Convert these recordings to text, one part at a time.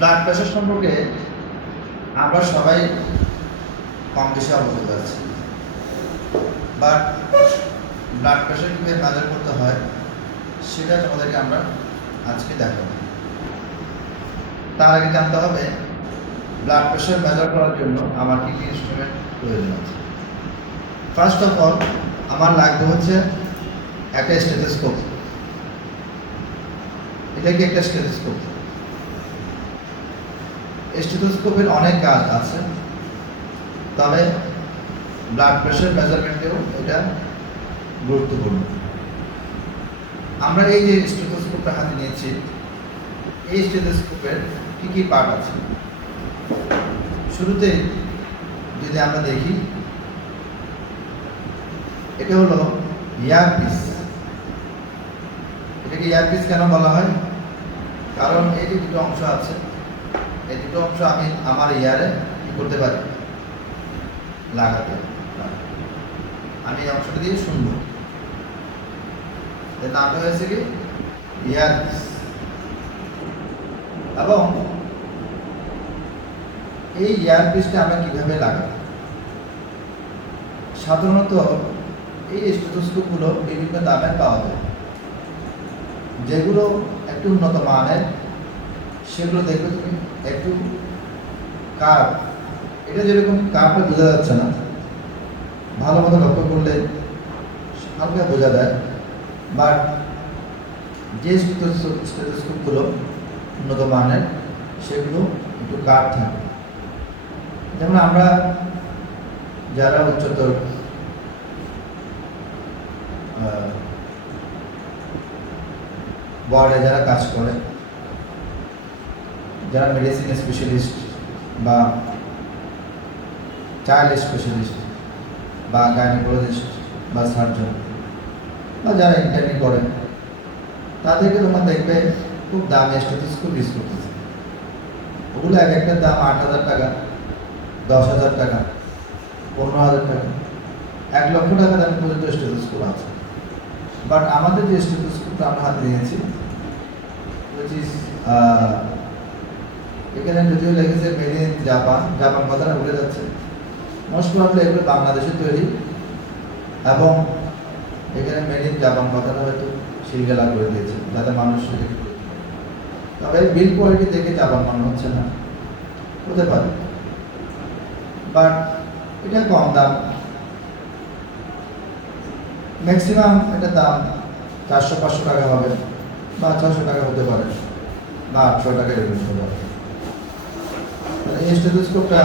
Blood pressure সম্পর্কে আমরা সবাই কম বেশি অবগত আছি, বাট ব্লাড প্রেশার কীভাবে মেজার করতে হয় সেটা তোমাদেরকে আমরা আজকে দেখাবো। তার আগে জানতে হবে ব্লাড প্রেশার মেজার করার জন্য আমার কী কী ইনস্ট্রুমেন্ট প্রয়োজন আছে। ফার্স্ট অফ অল আমার লাগবে হচ্ছে একটা স্টেথোস্কোপ। এটা কি একটা স্টেথোস্কোপ? স্টেথোস্কোপের অনেক কাজ আছে, তবে ব্লাড প্রেশার মেজারমেন্টেও এটা গুরুত্বপূর্ণ। আমরা এই যে স্টেথোস্কোপটা হাতে নিয়েছি, এই স্টেথোস্কোপের কী কী পার্ট আছে। শুরুতে যদি আমরা দেখি, এটা হলো ইয়ারপিস। এটাকে ইয়ারপিস কেন বলা হয়? কারণ এই যে দুটো অংশ আছে, এই দুটো অংশ আমি আমার ইয়ারে কি করতে পারি, লাগাতে পারি। আমি এই অংশটা দিয়ে শুনবো, এর নামটা হয়েছে কি ইয়ারপিস। এবং এই ইয়ারপিসটা আমরা কিভাবে লাগাবো? সাধারণত এই স্টেথোস্কোপগুলো বিভিন্ন দামে পাওয়া যায়। যেগুলো একটু উন্নত মানের সেগুলো দেখবে তুমি একটু কার্ভ, এটা যেরকম কার্ভটা বোঝা যাচ্ছে না, ভালো মতো লক্ষ্য করলে হালকা বোঝা যায়। বাট যে স্টেথোস্কোপগুলো উন্নত মানের সেগুলো একটু কার্ভ থাকে। যেমন আমরা যারা উচ্চতর ওয়ার্ডে যারা কাজ করে, যারা মেডিসিন স্পেশালিস্ট বা চাইল্ড স্পেশালিস্ট বা গাইনোকোলজিস্ট বা সার্জন বা যারা ইন্টার্নি করেন, তাদেরকে তোমরা দেখবে খুব দামি স্টেথোস্কোপ ইউজ করতেছে। ওগুলো এক একটার দাম 8,000 টাকা, 10,000 টাকা, 15,000 টাকা, 1 লক্ষ টাকা দাম পর্যন্ত স্টেথোস্কোপ আছে। বাট আমাদের যে স্টেথোস্কোপটা আমরা হাতে নিয়েছি, এখানে যদিও লেগেছে মেড ইন জাপান, জাপান কথাটা ভুলে যাচ্ছে। মোস্ট প্রবলি এগুলো বাংলাদেশে তৈরি, এবং এখানে মেড ইন জাপান কথাটা হয়তো সিলগালা করে দিয়েছে যাতে মানুষ, তবে বিল কোয়ালিটি দেখে জাপান মনে হচ্ছে না, হতে পারে। বাট এটা কম দাম, ম্যাক্সিমাম এটার দাম 400-500 টাকা হবে, বা 600 টাকা হতে পারে, বা 800 টাকা এরকম হতে পারে। এই স্টেথোস্কোপটা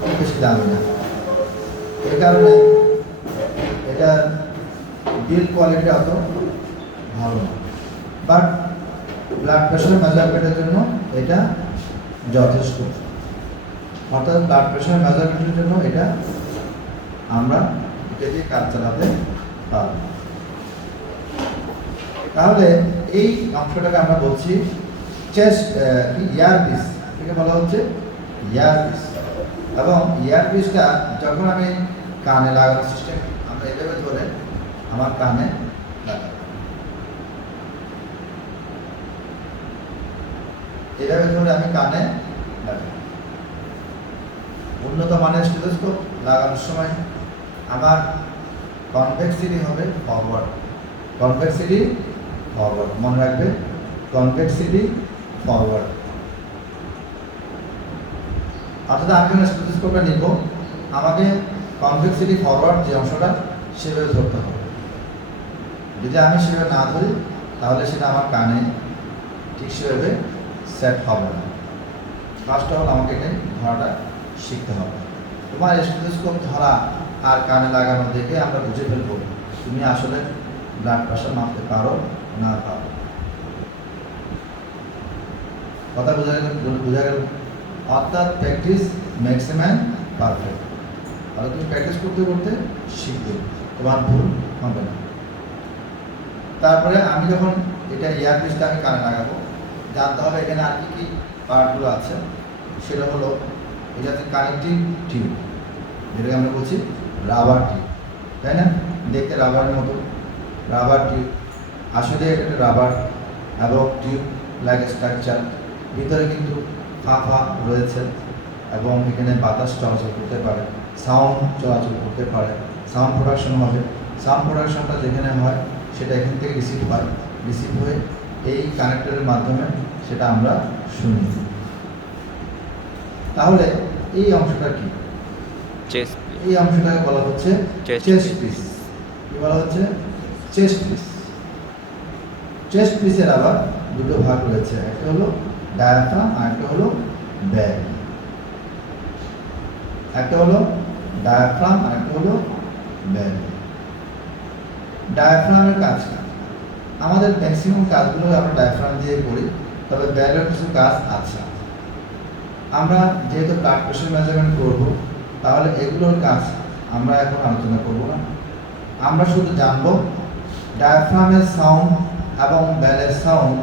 খুব বেশি দামি না, এই কারণে এটা বিল কোয়ালিটি অত ভালো না। বাট ব্লাড প্রেশার মেজারমেন্টের জন্য এটা যথেষ্ট। অর্থাৎ ব্লাড প্রেশার মেজারমেন্টের জন্য এটা আমরা এটা দিয়ে কাজ চালাতে পারব। তাহলে এই অংশটাকে আমরা বলছি চেস্ট ইয়ারপিস, এটাকে বলা হচ্ছে ইয়ারপিস। এবং ইয়ারপিসটা যখন আমি কানে লাগানোর সিস্টেম, আমরা এভাবে ধরে আমার কানে লাগাবো, এভাবে ধরে আমি কানে লাগাবো। উন্নত মানের স্টেথোস্কোপ লাগানোর সময় আমার কনভেক্সিটি হবে ফরওয়ার্ড, কনভেক্সিটি ফরওয়ার্ড, মনে রাখবে, কনভেক্সিটি ফরওয়ার্ড। অর্থাৎ আমি যখন স্টেথোস্কোপটা নিব, আমাকে কনভেক্সিটি ফরওয়ার্ড যে অংশটা সেভাবে ধরতে হবে। যদি আমি সেভাবে না ধরি, তাহলে সেটা আমার কানে ঠিক সেভাবে সেট হবে না। ফার্স্ট অফ অল আমাকে এটা ধরাটা শিখতে হবে। তোমার স্টেথোস্কোপ ধরা আর কানে লাগানো দেখে আমরা বুঝে ফেলবো তুমি আসলে ব্লাড প্রেশার মাপতে পারো না পারো। কথা বোঝা গেল? অর্থাৎ practice makes a man perfect. তাহলে তুমি প্র্যাকটিস করতে করতে শিখবে, তোমার ভুল হবে না। তারপরে আমি যখন এটা ইয়ারপিসটা আমি কানে লাগাবো, জানতে হবে এখানে আর কি পার্টগুলো আছে। সেটা হলো এটাতে কানেক্টিং টিউব, যেটাকে আমরা বলছি রাবার টিউব, তাই না? দেখতে রাবারের মতো, রাবার টিউব। আসলে এটা রাবার এবং টিউব লাইক স্ট্রাকচার, ভিতরে কিন্তু ফাঁকা রয়েছে এবং এখানে বাতাস চলাচল করতে পারে, সাউন্ড চলাচল করতে পারে, সাউন্ড প্রোডাকশন হবে। সাউন্ড প্রোডাকশনটা যেখানে হয় সেটা এখান থেকে রিসিভ হয়, রিসিভ হয়ে এই কানেক্টরের মাধ্যমে সেটা আমরা শুনি। তাহলে এই অংশটা কি? এই অংশটাকে বলা হচ্ছে চেস্ট পিস। কি বলা হচ্ছে? Chest piece. চেস্ট পিসের আবার দুটো ভাগ রয়েছে, একটা হলো ডায়াফ্রাম আর একটা হলো ব্যাগ। একটা হলো ডায়াফ্রাম আর একটা হলো ব্যাগ। ডায়াফ্রামের কাজ কি? আমাদের ম্যাক্সিমাম কাজগুলো আমরা ডায়াফ্রাম দিয়ে করি, তবে ব্যাগের কিছু কাজ আছে। আমরা যেহেতু ব্লাড প্রেশার মেজারমেন্ট করব, তাহলে এগুলোর কাজ আমরা এখন আলোচনা করব না। আমরা শুধু জানবো ডায়াফ্রামের সাউন্ড এবং বেলের সাউন্ড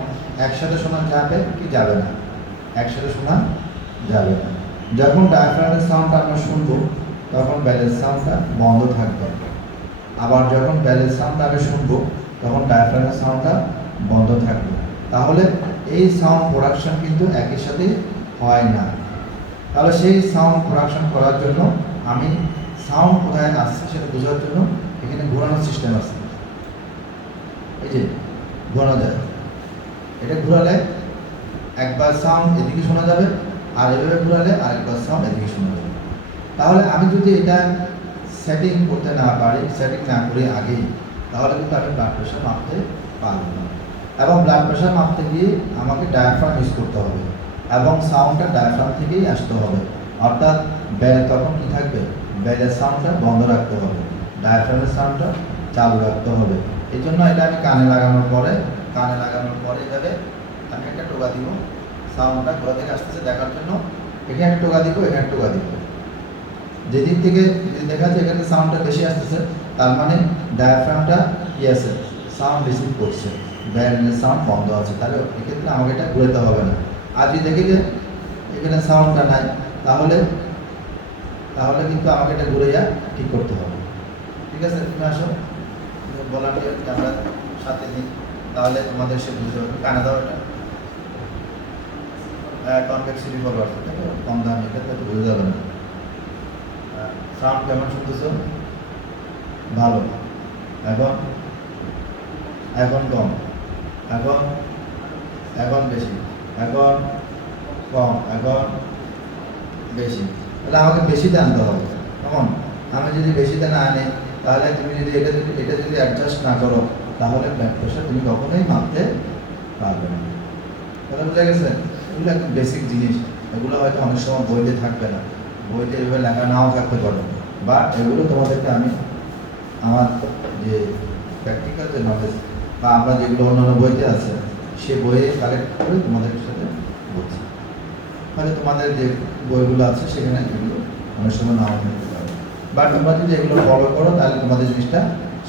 একসাথে শোনা যাবে কি যাবে না। একসাথে শোনা যাবে না। যখন ডায়াফ্রামের সাউন্ডটা আমরা শুনবো তখন বেলের সাউন্ডটা বন্ধ থাকবে, আবার যখন বেলের সাউন্ডটা আমি শুনবো তখন ডায়াফ্রামের সাউন্ডটা বন্ধ থাকবে। তাহলে এই সাউন্ড প্রোডাকশন কিন্তু একই সাথে হয় না। তাহলে সেই সাউন্ড প্রোডাকশন করার জন্য আমি সাউন্ড কোথায় আসছে সেটা বোঝার জন্য এখানে ঘোরানোর সিস্টেম আছে। এই যে ঘোরানো যায়, এটা ঘোরালে একবার সাউন্ড এদিকে শোনা যাবে, আর এভাবে ঘোরালে আরেকবার সাউন্ড এদিকে শোনা যাবে। তাহলে আমি যদি এটা সেটিং করতে না পারি, সেটিং না করি আগেই, তাহলে কিন্তু আমি ব্লাড প্রেশার মাপতে পারবো না। এবং ব্লাড প্রেশার মাপতে গিয়ে আমাকে ডায়াফ্রাম ইউজ করতে হবে এবং সাউন্ডটা ডায়াফ্রাম থেকেই আসতে হবে। অর্থাৎ বেল তখন কি থাকবে? বেলের সাউন্ডটা বন্ধ রাখতে হবে, ডায়াফ্রামের সাউন্ডটা চালু রাখতে হবে। এই জন্য এটা আমি কানে লাগানোর পরে এভাবে আমি একটা টোকা দিব, সাউন্ডটা কোথা থেকে আসতেছে দেখার জন্য। এখানে একটা টোকা দিব, এখানে টোকা দিব। যেদিক থেকে যদি দেখা যাচ্ছে এখানে সাউন্ডটা বেশি আসতেছে, তার মানে ডায়াফ্রামটা কি আছে? সাউন্ড রিসিভ করছে, বেলের সাউন্ড বন্ধ আছে। তাহলে এক্ষেত্রে আমাকে এটা ঘুরাতে হবে না। আর যদি দেখি যে এখানে সাউন্ডটা নাই, তাহলে কিন্তু আমাকে এটা ঘুরে ঠিক করতে হবে। ঠিক আছে, তুমি আসো, বলার আমরা সাথে নিই, তাহলে তোমাদের সে বুঝতে পারবে। কানে দাও এটা কনভেক্সিটি ফরওয়ার্ড, কম দাম, এক্ষেত্রে তো বুঝে যাবে না। সাউন্ড কেমন শুনতেছো? ভালো। এখন কম, এখন বেশি, এখন কম, এখন বেশি। তাহলে আমাকে বেশিতে আনতে হবে। কেমন? আমি যদি বেশিতে না আনি, তাহলে তুমি যদি এটা যদি অ্যাডজাস্ট না করো, তাহলে ব্লাড প্রেশার তুমি কখনোই মাপতে পারবে না। কথা বোঝা গেছে? এগুলো একদম বেসিক জিনিস। এগুলো হয়তো অনেক সময় বইতে থাকবে না, বইতে এভাবে লেখা নাও থাকতে পারে, বা এগুলো তোমাদেরকে আমি আমার যে প্র্যাকটিক্যাল যে নলেজ বা আমরা যেগুলো অন্যান্য বইতে আছে সে বইয়ে কালেক্ট করে তোমাদের সাথে বলছি। হয়তো তোমাদের যে বইগুলো আছে সেখানে এগুলো অনেক সময় নাও থাকতে পারে, বাট তোমরা যদি এগুলো ফলো করো তাহলে তোমাদের জিনিসটা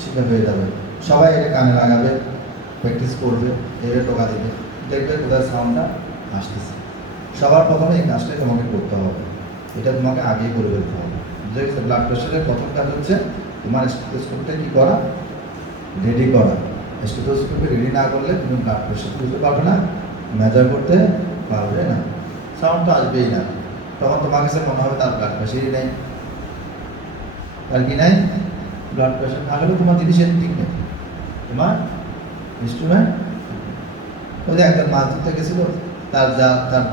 শিখে হয়ে যাবে। সবাই এটা কানে লাগাবে, প্র্যাকটিস করবে, এভাবে টোকা দেবে, দেখবে কোথায় সাউন্ডটা আসতেছে। সবার প্রথমে এই কাজটাই তোমাকে করতে হবে, এটা তোমাকে আগেই করে ফেলতে হবে। দেখছো, ব্লাড প্রেশারের প্রথম কাজ হচ্ছে তোমার স্টেথোস্কোপটা কি করা, রেডি করা। স্টেথোস্কোপে রেডি না করলে তুমি ব্লাড প্রেশার বুঝতে পারবে না, মেজার করতে পারবে না, সাউন্ড তো আসবেই না। তখন তোমার কাছে মনে হবে তার ব্লাড প্রেশারই নেই, তার কি নাই? ব্লাড প্রেশার না হলে তোমার জিনিসের ঠিক নেই, তোমার ইনস্ট্রুমেন্ট। ওই যে একজন মাছ ধরতে গেছিল, তার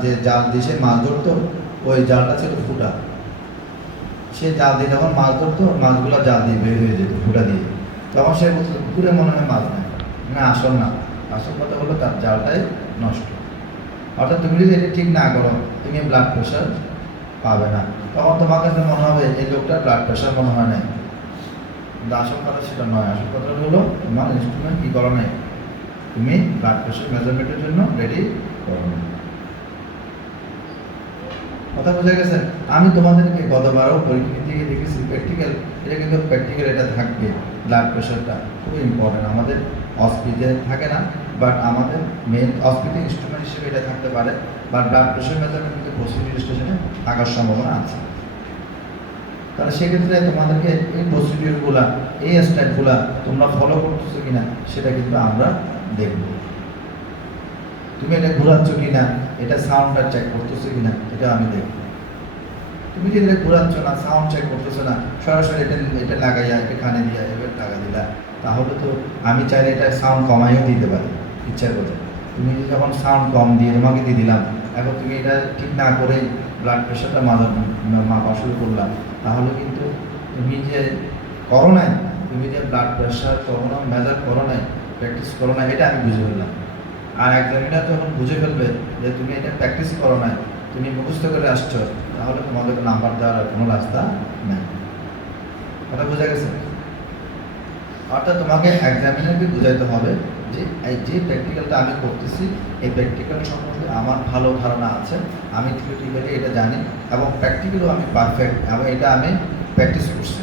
যে জাল দিয়ে সে মাছ ধরতো, ওই জালটা ছিল ফুটা। সে জাল দিয়ে যখন মাছ ধরতো, মাছগুলো জাল দিয়ে বের হয়ে যেত ফুটা দিয়ে। তখন সে বলছিল পুকুরে মনে হয় মাছ নেই। না, আসল না, আসল কথা হলো তার জালটাই নষ্ট। অর্থাৎ তুমি যদি এটা ঠিক না করো, তুমি ব্লাড প্রেশার পাবে না। তখন তোমার কাছে মনে হবে এই লোকটার ব্লাড প্রেশার মনে হয় নাই। কিন্তু আসল কথা সেটা নয়। আসল কথা হলো তোমার ইনস্ট্রুমেন্ট কী করো নাই, তুমি ব্লাড প্রেশার মেজারমেন্টের জন্য রেডি করো না। কথা বোঝা গেছে? আমি তোমাদেরকে গতবারও পরীক্ষা থেকে দেখেছি প্র্যাকটিক্যাল, এটা কিন্তু প্র্যাকটিক্যাল এটা থাকবে। ব্লাড প্রেশারটা খুবই ইম্পর্টেন্ট, আমাদের হসপিটালে থাকে না, বাট আমাদের মেন হসপিটাল ইনস্ট্রুমেন্ট হিসেবে এটা থাকতে পারে। বা ব্লাড প্রেশার মেজারমেন্ট কিন্তু প্রসিডিউর স্টেশনে থাকার সম্ভাবনা আছে। তাহলে সেক্ষেত্রে তোমাদেরকে এই প্রসিডিউরগুলা, এই স্টেপগুলা তোমরা ফলো করতেছো কিনা সেটা কিন্তু আমরা দেখব। তুমি এটা ঘোরাচ্ছ কিনা, এটা সাউন্ডটা চেক করতেছো কিনা, এটা আমি দেখব। তুমি যদি এটা ঘোরাচ্ছ না, সাউন্ড চেক করতেছো না, সরাসরি এটা লাগাইয়া এটা কানে দিয়া এবার টাকা দিলা, তাহলে তো আমি চাইলে এটা সাউন্ড কমাইও দিতে পারি ইচ্ছার কথা। তুমি যখন সাউন্ড কম দিয়ে তোমাকে দিয়ে দিলাম, এখন তুমি এটা ঠিক না করে ব্লাড প্রেশারটা মাপা শুরু করলাম, তাহলে কিন্তু তুমি যে করো নাই, তুমি যে ব্লাড প্রেশার করো না, মেজার করো নাই, প্র্যাকটিস করো না, এটা আমি বুঝে ফেললাম। আর এক্সামিনার যখন বুঝে ফেলবে যে তুমি এটা প্র্যাকটিস করো নাই, তুমি মুখস্থ করে আসছো, তাহলে তোমাদের নাম্বার দেওয়ার আর কোনো রাস্তা নেই। কথা বোঝা গেছে? অর্থাৎ তোমাকে এক্সামিনারকে বুঝাইতে হবে যে এই যে প্র্যাকটিক্যালটা আমি করতেছি, এই প্র্যাকটিক্যাল সম্বন্ধে আমার ভালো ধারণা আছে, আমি থিওরিটিক্যালি এটা জানি এবং প্র্যাকটিক্যালও আমি পারফেক্ট, এবং এটা আমি প্র্যাকটিস করছি।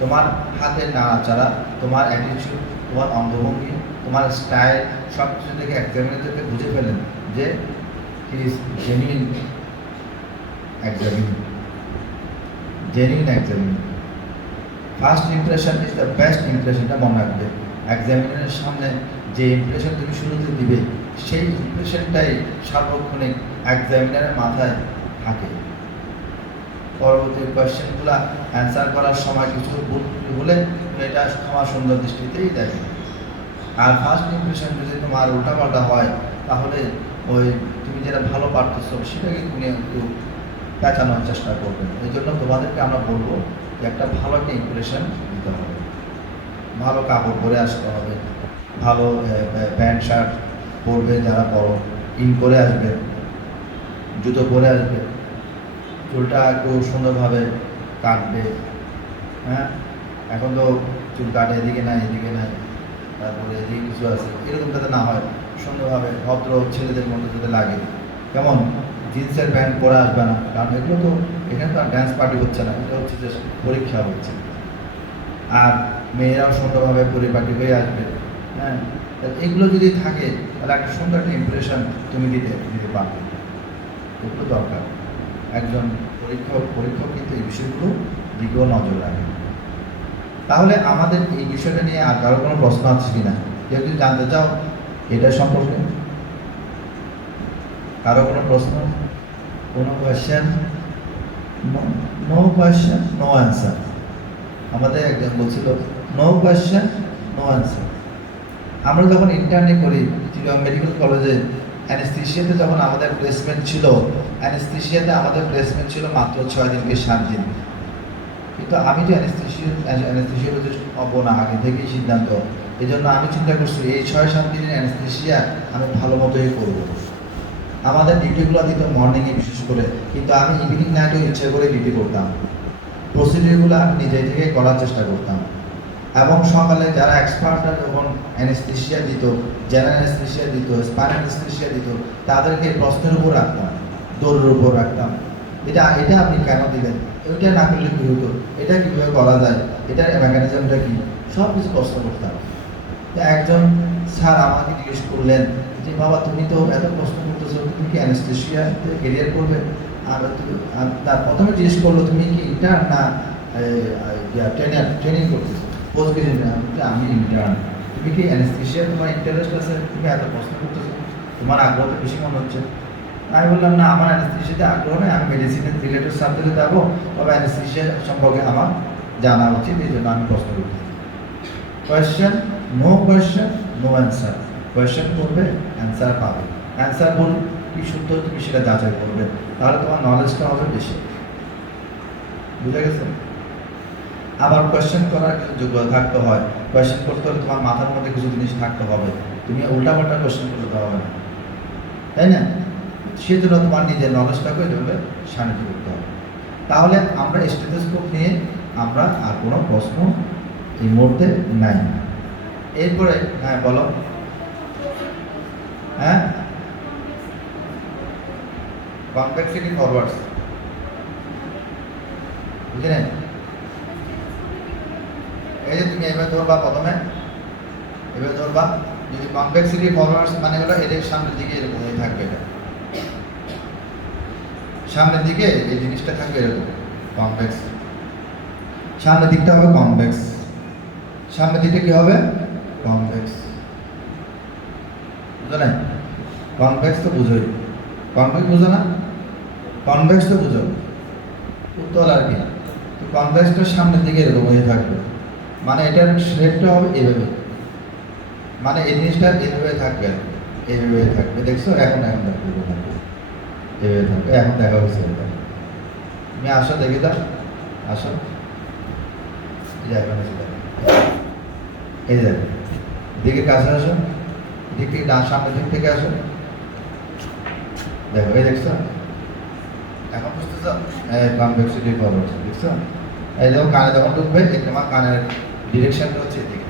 তোমার হাতের নাড়াচাড়া, তোমার অ্যাটিটিউড, তোমার অঙ্গভঙ্গি, তোমার স্টাইল, সব কিছু থেকে এক্সামিনারকে বুঝে ফেলেন যে he is genuine examinee, genuine examinee. First impression is the best ইমপ্রেশনটা মনে রাখবে। এক্সামিনারের সামনে যে ইমপ্রেশন তুমি শুরুতে দিবে, সেই ইমপ্রেশনটাই সার্বক্ষণিক এক্সামিনারের মাথায় থাকে। পরবর্তী কোয়েশ্চেনগুলো অ্যান্সার করার সময় কিছু ভুল হলে এটা ক্ষমা সুন্দর দৃষ্টিতেই দেখে। আর ফার্স্ট ইমপ্রেশন যদি তোমার উল্টাপাল্টা হয়, তাহলে ওই তুমি যেটা ভালো পারতেছো সেটাকে তুমি একটু পেঁচানোর চেষ্টা করবে। এই জন্য তোমাদেরকে আমরা বলবো যে একটা ভালো একটা ইমপ্রেশন দিতে হবে, ভালো কাপড় পরে আসতে হবে, ভালো প্যান্ট শার্ট পরবে, যারা বড় ইন করে আসবে, জুতো পরে আসবে, চুলটা একটু সুন্দরভাবে কাটবে। হ্যাঁ, এখন তো চুল কাটে এদিকে নাই এদিকে নাই, তারপরে এদিকে কিছু আছে, এরকম যাতে না হয়, সুন্দরভাবে ভদ্র ছেলেদের মধ্যে যাতে লাগে। কেমন জিন্সের প্যান্ট পরে আসবে না, কারণ এগুলো তো এখানে তো আর ড্যান্স পার্টি হচ্ছে না, এটা হচ্ছে যে পরীক্ষা হচ্ছে। আর মেয়েরাও সুন্দরভাবে পরিপাটি হয়ে আসবে। হ্যাঁ, এগুলো যদি থাকে তাহলে একটা সুন্দর একটা ইমপ্রেশন তুমি দিতে পারবে। এগুলো দরকার। একজন পরীক্ষক কিন্তু এই বিষয়গুলো দিকেও নজর রাখে। তাহলে আমাদের এই বিষয়টা নিয়ে আর কারো কোনো প্রশ্ন আছে কিনা? কেউ যদি জানতে চাও এটা সম্পর্কে, কারো কোনো প্রশ্ন, কোনো question? No question no answer. আমাদের একজন বলছিল নো কোয়েশ্চেন নো অ্যান্সার। আমরা যখন ইন্টার্নি করি চিটাগং মেডিকেল কলেজে, অ্যানেস্থেশিয়াতে যখন আমাদের প্লেসমেন্ট ছিল, অ্যানেস্থেশিয়াতে আমাদের প্লেসমেন্ট ছিল মাত্র 6 দিন কি 7 দিন। কিন্তু আমি তো অ্যানেস্থেশিওলজিস্ট হবো না আগে থেকেই সিদ্ধান্ত। এই জন্য আমি চিন্তা করছি এই 6-7 দিনের অ্যানেস্থেশিয়া আমি ভালো মতোই করবো। আমাদের ডিউটিগুলো দিত মর্নিংয়ে বিশেষ করে, কিন্তু আমি ইভিনিং নাইটেও ইচ্ছে করে ডিউটি করতাম। প্রসিডিউরগুলো আমি নিজে থেকে করার চেষ্টা করতাম। এবং সকালে যারা এক্সপার্টরা যখন অ্যানেস্থেশিয়া দিত, জেনারেল অ্যানেস্থেশিয়া দিত, স্পাইনাল অ্যানেস্থেশিয়া দিত, তাদেরকে প্রশ্নের উপর রাখতাম, দৌড়ের উপর রাখতাম। এটা আপনি কেন দিলেন, ওইটা না করলে কী হতো, এটা কীভাবে করা যায়, এটার মেকানিজমটা কী, সব কিছু প্রশ্ন করতাম। একজন স্যার আমাকে জিজ্ঞেস করলেন যে বাবা তুমি তো এত প্রশ্ন করতেছো, তুমি কি অ্যানেস্থেশিয়াতে ক্যারিয়ার করবে? আর তার প্রথমে জিজ্ঞেস করলো তুমি কি ইন্টার্ন না ট্রেনিং করতেছো, পোস্ট গ্রাজুয়েশন? আমি ইন্টার্ন। তুমি কি অ্যানেস্থেশিয়া, তোমার ইন্টারেস্ট আছে, তুমি এত প্রশ্ন করতেছো, তোমার আগ্রহ তো বেশি মনে হচ্ছে। আমি বললাম না, আমার অ্যানেস্থেশিয়াতে আগ্রহ নেই, আমি মেডিসিনের রিলেটেড সাবজেক্টে যাবো, তবে অ্যানেস্থেশিয়া সম্পর্কে আমার জানা উচিত, এই জন্য আমি প্রশ্ন করছি। Question no answer. কোয়েশ্চেন করবে, অ্যান্সার পাবে। অ্যান্সার বল কি শুদ্ধ তুমি সেটা যাচাই করবে, তাহলে তোমার নলেজটা হবে বেশি। বুঝে গেছে? আবার কোয়েশ্চেন করার কিছু যোগ্যতা থাকতে হয়। কোয়েশ্চেন করতে হলে তোমার মাথার মধ্যে কিছু জিনিস থাকতে হবে, তুমি উল্টাপাল্টা কোয়েশ্চেন করতে হবে না, তাই না? সেজন্য তোমার নিজের নলেজটাকে এভাবে শানিত করতে হবে। তাহলে আমরা স্টেথোস্কোপ নিয়ে আমরা আর কোনো প্রশ্ন এই মুহূর্তে নাই। এরপরে হ্যাঁ বলো। হ্যাঁ, কমপ্লেক্সিটি ফরওয়ার্ডস বুঝলেন? এই যে তুমি এবার ধরবা, প্রথমে এবার ধরবা, যদি কমপ্লেক্সিটি ফরওয়ার্ডস মানে হলো এদের সামনের দিকে এরকম থাকবে, এটা সামনের দিকে এই জিনিসটা থাকবে এরকম কমপ্লেক্স, সামনের দিকটা হবে কমপ্লেক্স, সামনের দিকটা কি হবে কমপ্লেক্স, বুঝলেন? কনভেক্স তো বুঝোই, কনভেক্স বুঝো না? কনভেক্স তো বুঝো, উত্তল আর কি। তো কনভেক্সটার সামনের দিকে এরকম হয়ে থাকবে, মানে এটার শেপটা হবে এভাবে, মানে এই জিনিসটা এইভাবে থাকবে, এইভাবে থাকবে। দেখছো এখন এখন থাকবে, এইভাবে থাকবে। এখন দেখা হচ্ছে এটা, তুমি আসো দেখে দাও, আসো, এই যে এখন এসে দেখো, এই যে দিকে কাছে আসো, দিক থেকে ডান সামনের দিক থেকে আসো, দেখো এই দেখছো, এখন বুঝতেছো? এই কনভেক্সিটি ফরওয়ার্ড, দেখছো? এই যখন কানে যখন ঢুকবে তোমার কানের ডিরেকশনটা হচ্ছে এদিকে,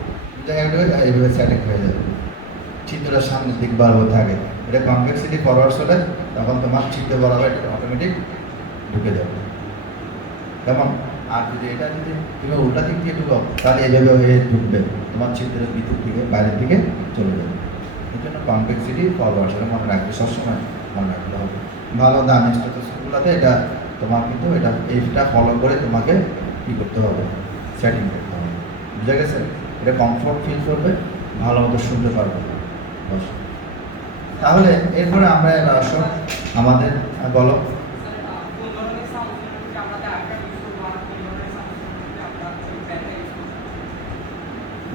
এইভাবে সেটিং হয়ে যাবে, চিত্রটা সামনের দিক বরাবর থাকে। এটা কনভেক্সিটি ফরওয়ার্ড হলে তখন তোমার চিত্র বরাবর এটা অটোমেটিক ঢুকে যাবে। যেমন আর যদি এটা যদি তুমি উল্টা দিক দিয়ে ঢুকাও তাহলে এইভাবে হয়ে ঢুকবে, তোমার চিত্রের ভিতর দিকে বাইরের দিকে চলে যাবে। এই জন্য কনভেক্সিটি ফরওয়ার্ড সেটা মনে রাখবে, সবসময় মনে রাখতে হবে। ভালো দামি স্টেথোস্কোপগুলোতে এটা তোমার কিন্তু এইটা ফলো করে তোমাকে কী করতে হবে, সেটিং করতে হবে। বুঝা গেছে? এটা কমফোর্ট ফিল করবে, ভালো মতো শুনতে পারবে। তাহলে এরপরে আমরা এবার আসো আমাদের বলো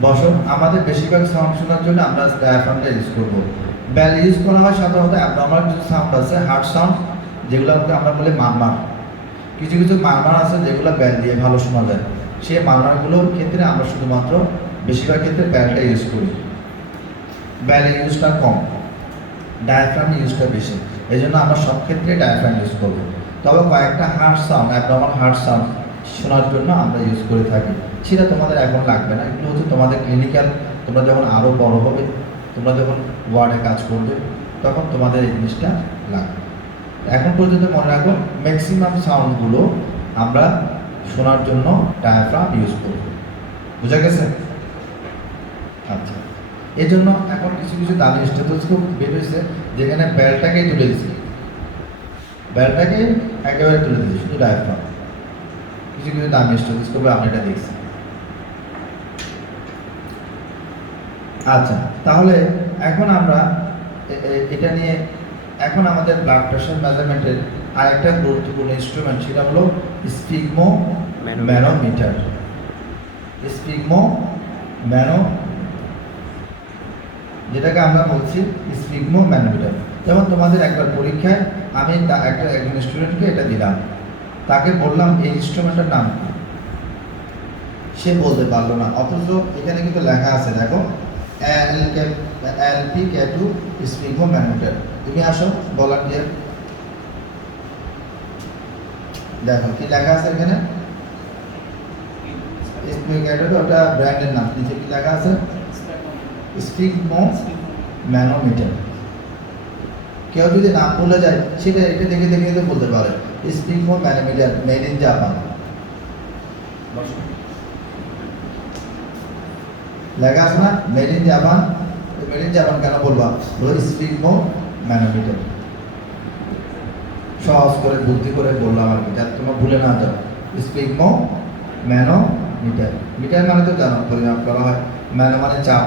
বসো। আমাদের বেশিরভাগ সাউন্ড শোনার জন্য আমরা ডায়াফ্রামটা ইউজ করব। বেল ইউজ করা হয় সাধারণত অ্যাবনর্মাল কিছু সাউন্ড আছে, হার্ড সাউন্ড, যেগুলো আমরা বলি মারমার। কিছু কিছু মারমার আছে যেগুলো বেল দিয়ে ভালো শোনা যায়, সেই মারমারগুলোর ক্ষেত্রে আমরা শুধুমাত্র বেশিরভাগ ক্ষেত্রে বেলটা ইউজ করি। বেলের ইউজটা কম, ডায়াফ্রাম ইউজটা বেশি, এই জন্য আমরা সব ক্ষেত্রে ডায়াফ্রাম ইউজ করবো। তবে কয়েকটা hard sound, abnormal hard sound শোনার জন্য আমরা ইউজ করে থাকি, সেটা তোমাদের এখন লাগবে না। এগুলো হচ্ছে তোমাদের ক্লিনিক্যাল, তোমরা যখন আরও বড় হবে, তোমরা যখন ওয়ার্ডে কাজ করবে, তখন তোমাদের এই জিনিসটা লাগবে। এখন পর্যন্ত মনে রাখো ম্যাক্সিমাম সাউন্ডগুলো আমরা শোনার জন্য ডায়াফ্রাম ইউজ করব। বুঝা গেছে? আচ্ছা, এই জন্য এখন কিছু কিছু দামি স্টেথোস্কোপ বের হয়েছে যেখানে বেলটাকেই তুলে দিচ্ছে, বেলটাকে একেবারে তুলে দিচ্ছে, শুধু ডায়াফ্রাম। কিছু কিছু দামি স্টেথোস্কোপে আমরা এটা দেখছি। আচ্ছা, তাহলে এখন আমরা এটা নিয়ে এখন আমাদের ব্লাড প্রেশার মেজারমেন্টের আরেকটা গুরুত্বপূর্ণ ইনস্ট্রুমেন্ট, সেটা হলো স্পিগমোম্যানোমিটার। স্পিগমোম্যানো, যেটাকে আমরা বলছি স্পিগমোম্যানোমিটার। যেমন তোমাদের একবার পরীক্ষায় আমি একজন স্টুডেন্টকে এটা দিলাম, তাকে বললাম এই ইনস্ট্রুমেন্টের নাম কি, সে বলতে পারলো না, অথচ এখানে কিন্তু লেখা আছে, দেখো LPK2 স্পিগমোম্যানোমিটার। তুমি আসো বলার দিয়ে দেখো কি লেখা আছে এখানে, স্পিগমোম্যানোমিটার, ওটা ব্র্যান্ডের নাম, নিচে কি লেখা আছে, স্পিগমোম্যানোমিটার। কেউ যদি নাম ভুলে যায় সেটা এটা দেখে দেখে তো বলতে পারে স্পিগমোম্যানোমিটার, মেড ইন জাপান। লেখা আছে না made in Japan, made in Japan কেন বলবা, স্পিগমোম্যানোমিটার। সহজ করে বুদ্ধি করে বললাম আর কি, যাতে তোমরা ভুলে না যাও। স্পিগমোম্যানোমিটার, মিটার মানে তো জানো পরিমাপ করা হয়, ম্যানো মানে চাপ,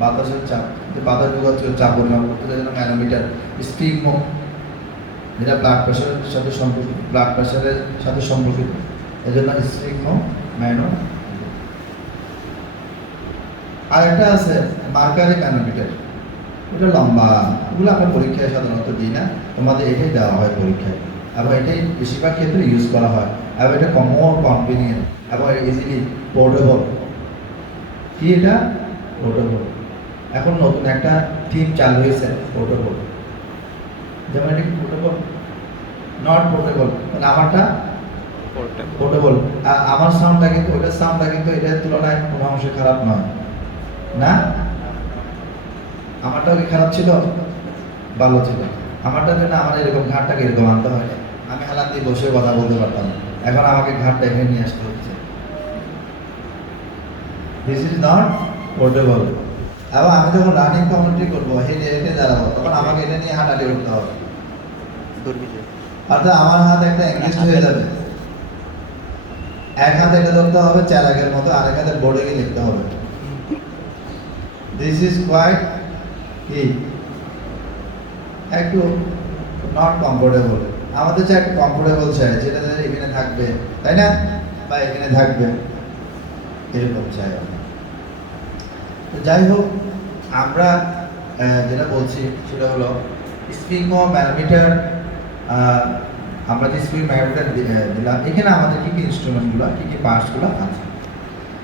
বাতাসের চাপ, বাতাস যোগাচ্ছিল চাপ পরিমাপ করতে, জন্য ম্যানোমিটার। স্পিগমো যেটা ব্লাড প্রেশারের সাথে সম্পর্কিত, ব্লাড প্রেশারের সাথে সম্পর্কিত, এই জন্য স্পিগমোম্যানো। আর একটা আছে মার্কারি ম্যানোমিটার, এটা লম্বা, ওগুলো আমরা পরীক্ষায় সাধারণত দিই না, তোমাদের এটাই দেওয়া হয় পরীক্ষায়, এবং এটাই বেশিরভাগ ক্ষেত্রে ইউজ করা হয়, এবং এটা মোর কনভিনিয়েন্ট এবং ইজিলি পোর্টেবল। কি এটা? পোর্টেবল। এখন নতুন একটা থিম চালু হয়েছে, পোর্টেবল। যেমন এটা কি পোর্টেবল? নট পোর্টেবল, মানে আমারটা পোর্টেবল। আমার সাউন্ডটা কিন্তু ওইটার সাউন্ডটা কিন্তু এটার তুলনায় কোনো অংশে খারাপ নয় না। আমারটাও কি খারাপ ছিল? ভালো ছিল। আমারটার জন্য আমার এরকম ঘাটটাকে এরকম আনতে হয়, আমি হালাত দিয়ে বসে কথা বলতে পারতাম, এখন আমাকে ঘাটটা এখানে নিয়ে আসতে হচ্ছে। This is not portable. এবং আমি যখন রানিং কমেন্ট্রি করবো, হেঁটে হেঁটে দাঁড়াবো, তখন আমাকে এটা নিয়ে হাঁটাহাঁটি করতে হবে, অর্থাৎ আমার হাত একটা এঙ্গেজ হয়ে যাবে, এক হাতে এটা ধরতে হবে চালাকের মতো, আরেক হাতে বোর্ডে গিয়ে লিখতে হবে। দিস ইজ কোয়াইট একটু নট কমফোর্টেবল। আমাদের চাই একটু কমফোর্টেবল চাই, যেটা এখানে থাকবে, তাই না, বা এখানে থাকবে, এরকম চাই আমরা। তো যাই হোক, আমরা যেটা বলছি সেটা হলো স্প্রিংমো ম্যানোমিটার। আমরা যে স্প্রিং ম্যানোমিটার দিলাম, এখানে আমাদের কী কী ইনস্ট্রুমেন্টগুলো, কী কী পার্টসগুলো আছে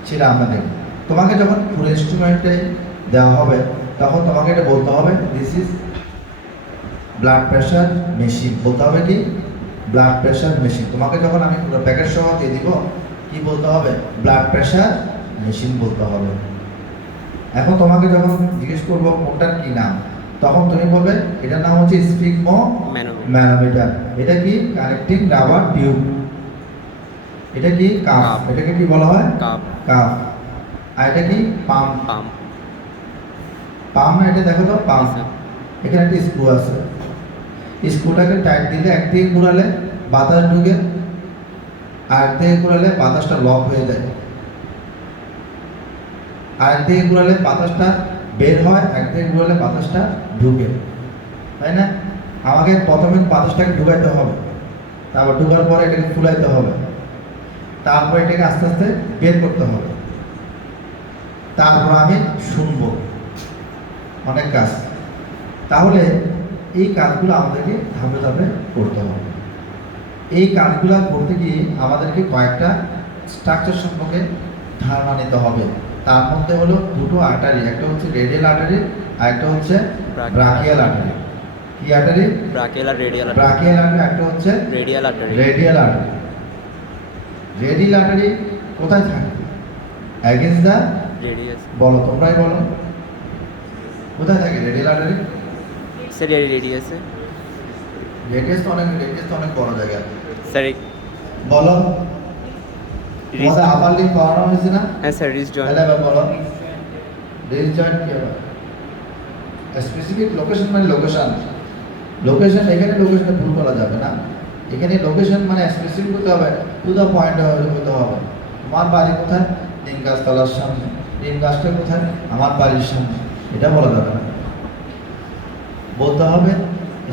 সেটা আমরা দেখব। তোমাকে যখন পুরো ইনস্ট্রুমেন্টে দেওয়া হবে, তখন তোমাকে এটা বলতে হবে this is blood pressure machine. বলতে হবে কি, ব্লাড প্রেশার মেশিন। তোমাকে যখন আমি পুরো প্যাকেট সহ দিয়ে দিব, কি বলতে হবে, ব্লাড প্রেশার মেশিন বলতে হবে। এখন তোমাকে যখন জিজ্ঞেস করবো কোনটার কি নাম, তখন তুমি বলবে এটার নাম হচ্ছে স্প্রিংমো ম্যানোমিটার। এটা কি, কানেক্টিং রাবার টিউব। এটা কি, কাপ। এটাকে কি বলা হয়, কাপ। আর এটা কি, পাম্প। পাম্প না, এটা দেখো তো, পাম্প। এখানে একটা স্ক্রু আছে, স্ক্রুটাকে টাইট দিলে একদিকে ঘুরালে বাতাস ঢুকে, আর একদিকে ঘুরালে বাতাসটা লক হয়ে যায়। আর একদিকে ঘুরালে বাতাসটা বের হয়, একদিকে ঘুরালে বাতাসটা ঢুকে, তাই না? আমাকে প্রথমে বাতাসটাকে ঢুকাইতে হবে, তারপর ঢুকার পরে এটাকে ফুলাইতে হবে, তারপর এটাকে আস্তে আস্তে বের করতে হবে, তারপর আমি শুনবো। অনেক কাজ। তাহলে এই কাজগুলো আমাদেরকে ধাপে ধাপে করতে হবে। এই কাজগুলো করতে গিয়ে আমাদেরকে কয়েকটা স্ট্রাকচার সম্পর্কে ধারণা নিতে হবে। তার মধ্যে হলো দুটো আর্টারি, একটা হচ্ছে রেডিয়াল আর্টারি আর একটা হচ্ছে ব্রাকিয়াল আর্টারি। কি আর্টারি? ব্রাকিয়াল আর রেডিয়াল। ব্রাকিয়াল আর্টারি, একটা হচ্ছে radial artery. Radial artery. Radial artery কোথায় থাকে? অ্যাগেন্স্ট দা রেডিয়াস। বলো, তোমরাই বলো, কোথায় থাকে রেডিয়াল আর্টারি? স্যার রেডিয়াসে। রেডিয়াস তো অনেক বড় জায়গা। স্যার বলো, তোমাদের আপার লিঙ্ক পড়ানো হয়েছে না? হ্যাঁ স্যার, রিস জয়েন্ট। তাহলে এবার বলো, রিস জয়েন্ট কি হবে? স্পেসিফিক লোকেশন মানে লোকেশন। লোকেশন, এখানে লোকেশনে ভুল করা যাবে না। এখানে লোকেশন মানে স্পেসিফিক হতে হবে, টু দ্য পয়েন্ট হতে হবে। তোমার বাড়ি কোথায়? নিম গাছতলার সামনে। নিম গাছটা কোথায়? আমার বাড়ির সামনে। এটা বলা যাবে না, বলতে হবে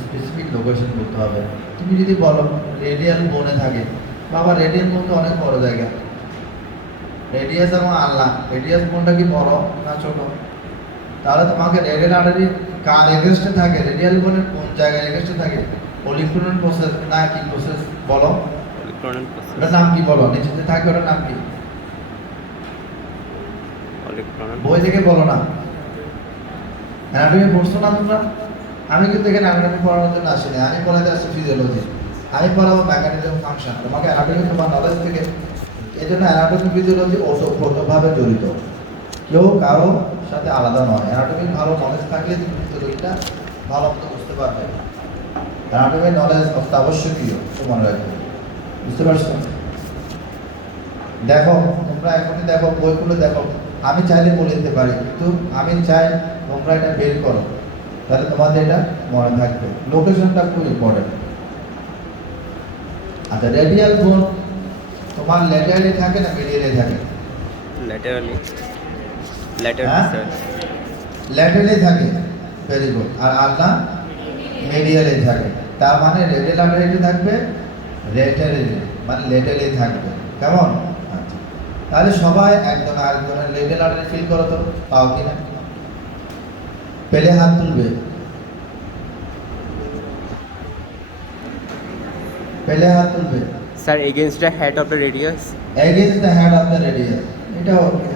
স্পেসিফিক লোকেশন বলতে হবে। তুমি যদি বলো রেডিয়াল বোনে থাকে, বাবা রেডিয়াল বোন তো অনেক বড় জায়গা। রেডিয়াস এবং আল্লাহ, রেডিয়াস বোনটা কি বড় না ছোট? তাহলে তোমাকে রেডিয়াল আর্টারি কার এগেনস্টে থাকে, রেডিয়াল বোনের কোন জায়গায় এগেনস্টে থাকে? পলিক্লোনাল প্রসেস না কি প্রসেস বলো? Polyclonal process. ওটার নাম কি বলো? নিচেতে থাকে ওটার নাম কি? পলিক্লোনাল। বই থেকে বলো না, অ্যানাটমি পড়ছো না তোমরা? আমি কিন্তু এখানে অ্যানাটমি পড়ানোর জন্য আসিনি, আমি পড়াতে আসছি ফিজিওলজি। আমি পড়াবো মেকানিজম ফাংশন। তোমাকে অ্যানাটমি তোমার নলেজ থেকে, এই জন্য অ্যানাটমি ফিজিওলজি ওতপ্রোতভাবে জড়িত, কেউ কারো সাথে আলাদা নয়। অ্যানাটমি ভালো নলেজ থাকলে তুমি ফিজিওলজিটা ভালো মতো বুঝতে পারবে। অ্যানাটমি নলেজ অত্যাবশ্যকীয়, মনে রাখবে, বুঝতে পারছো? দেখো তোমরা এখনই দেখো, বইগুলো দেখো। আমি চাইলে বলে দিতে পারি, কিন্তু আমি চাই তোমরা এটা বের করো, তাহলে তোমাদের এটা মনে থাকবে। লোকেশনটা খুব ইম্পর্টেন্ট। আচ্ছা, রেডিয়াল বোন তোমার ল্যাটারালি থাকে না মিডিয়ালে থাকে? ল্যাটারালি। হ্যাঁ? Laterally sir. ল্যাটারালি থাকে, ভেরি গুড। আর আল্লাহ মিডিয়ালে থাকে। তার মানে রেডিয়াল আর্টারি থাকবে, ল্যাটারালি মানে ল্যাটারালি থাকবে। কেমন? আচ্ছা, তাহলে সবাই একজন আরেকজনের রেডিয়াল আর্টারি ফিল করো তো, পাও কিনা? পেলে হাত তুলবে, পেলে হাত তুলবে। Sir against the head of the radius. Against the head of the radius, এটা ওকে।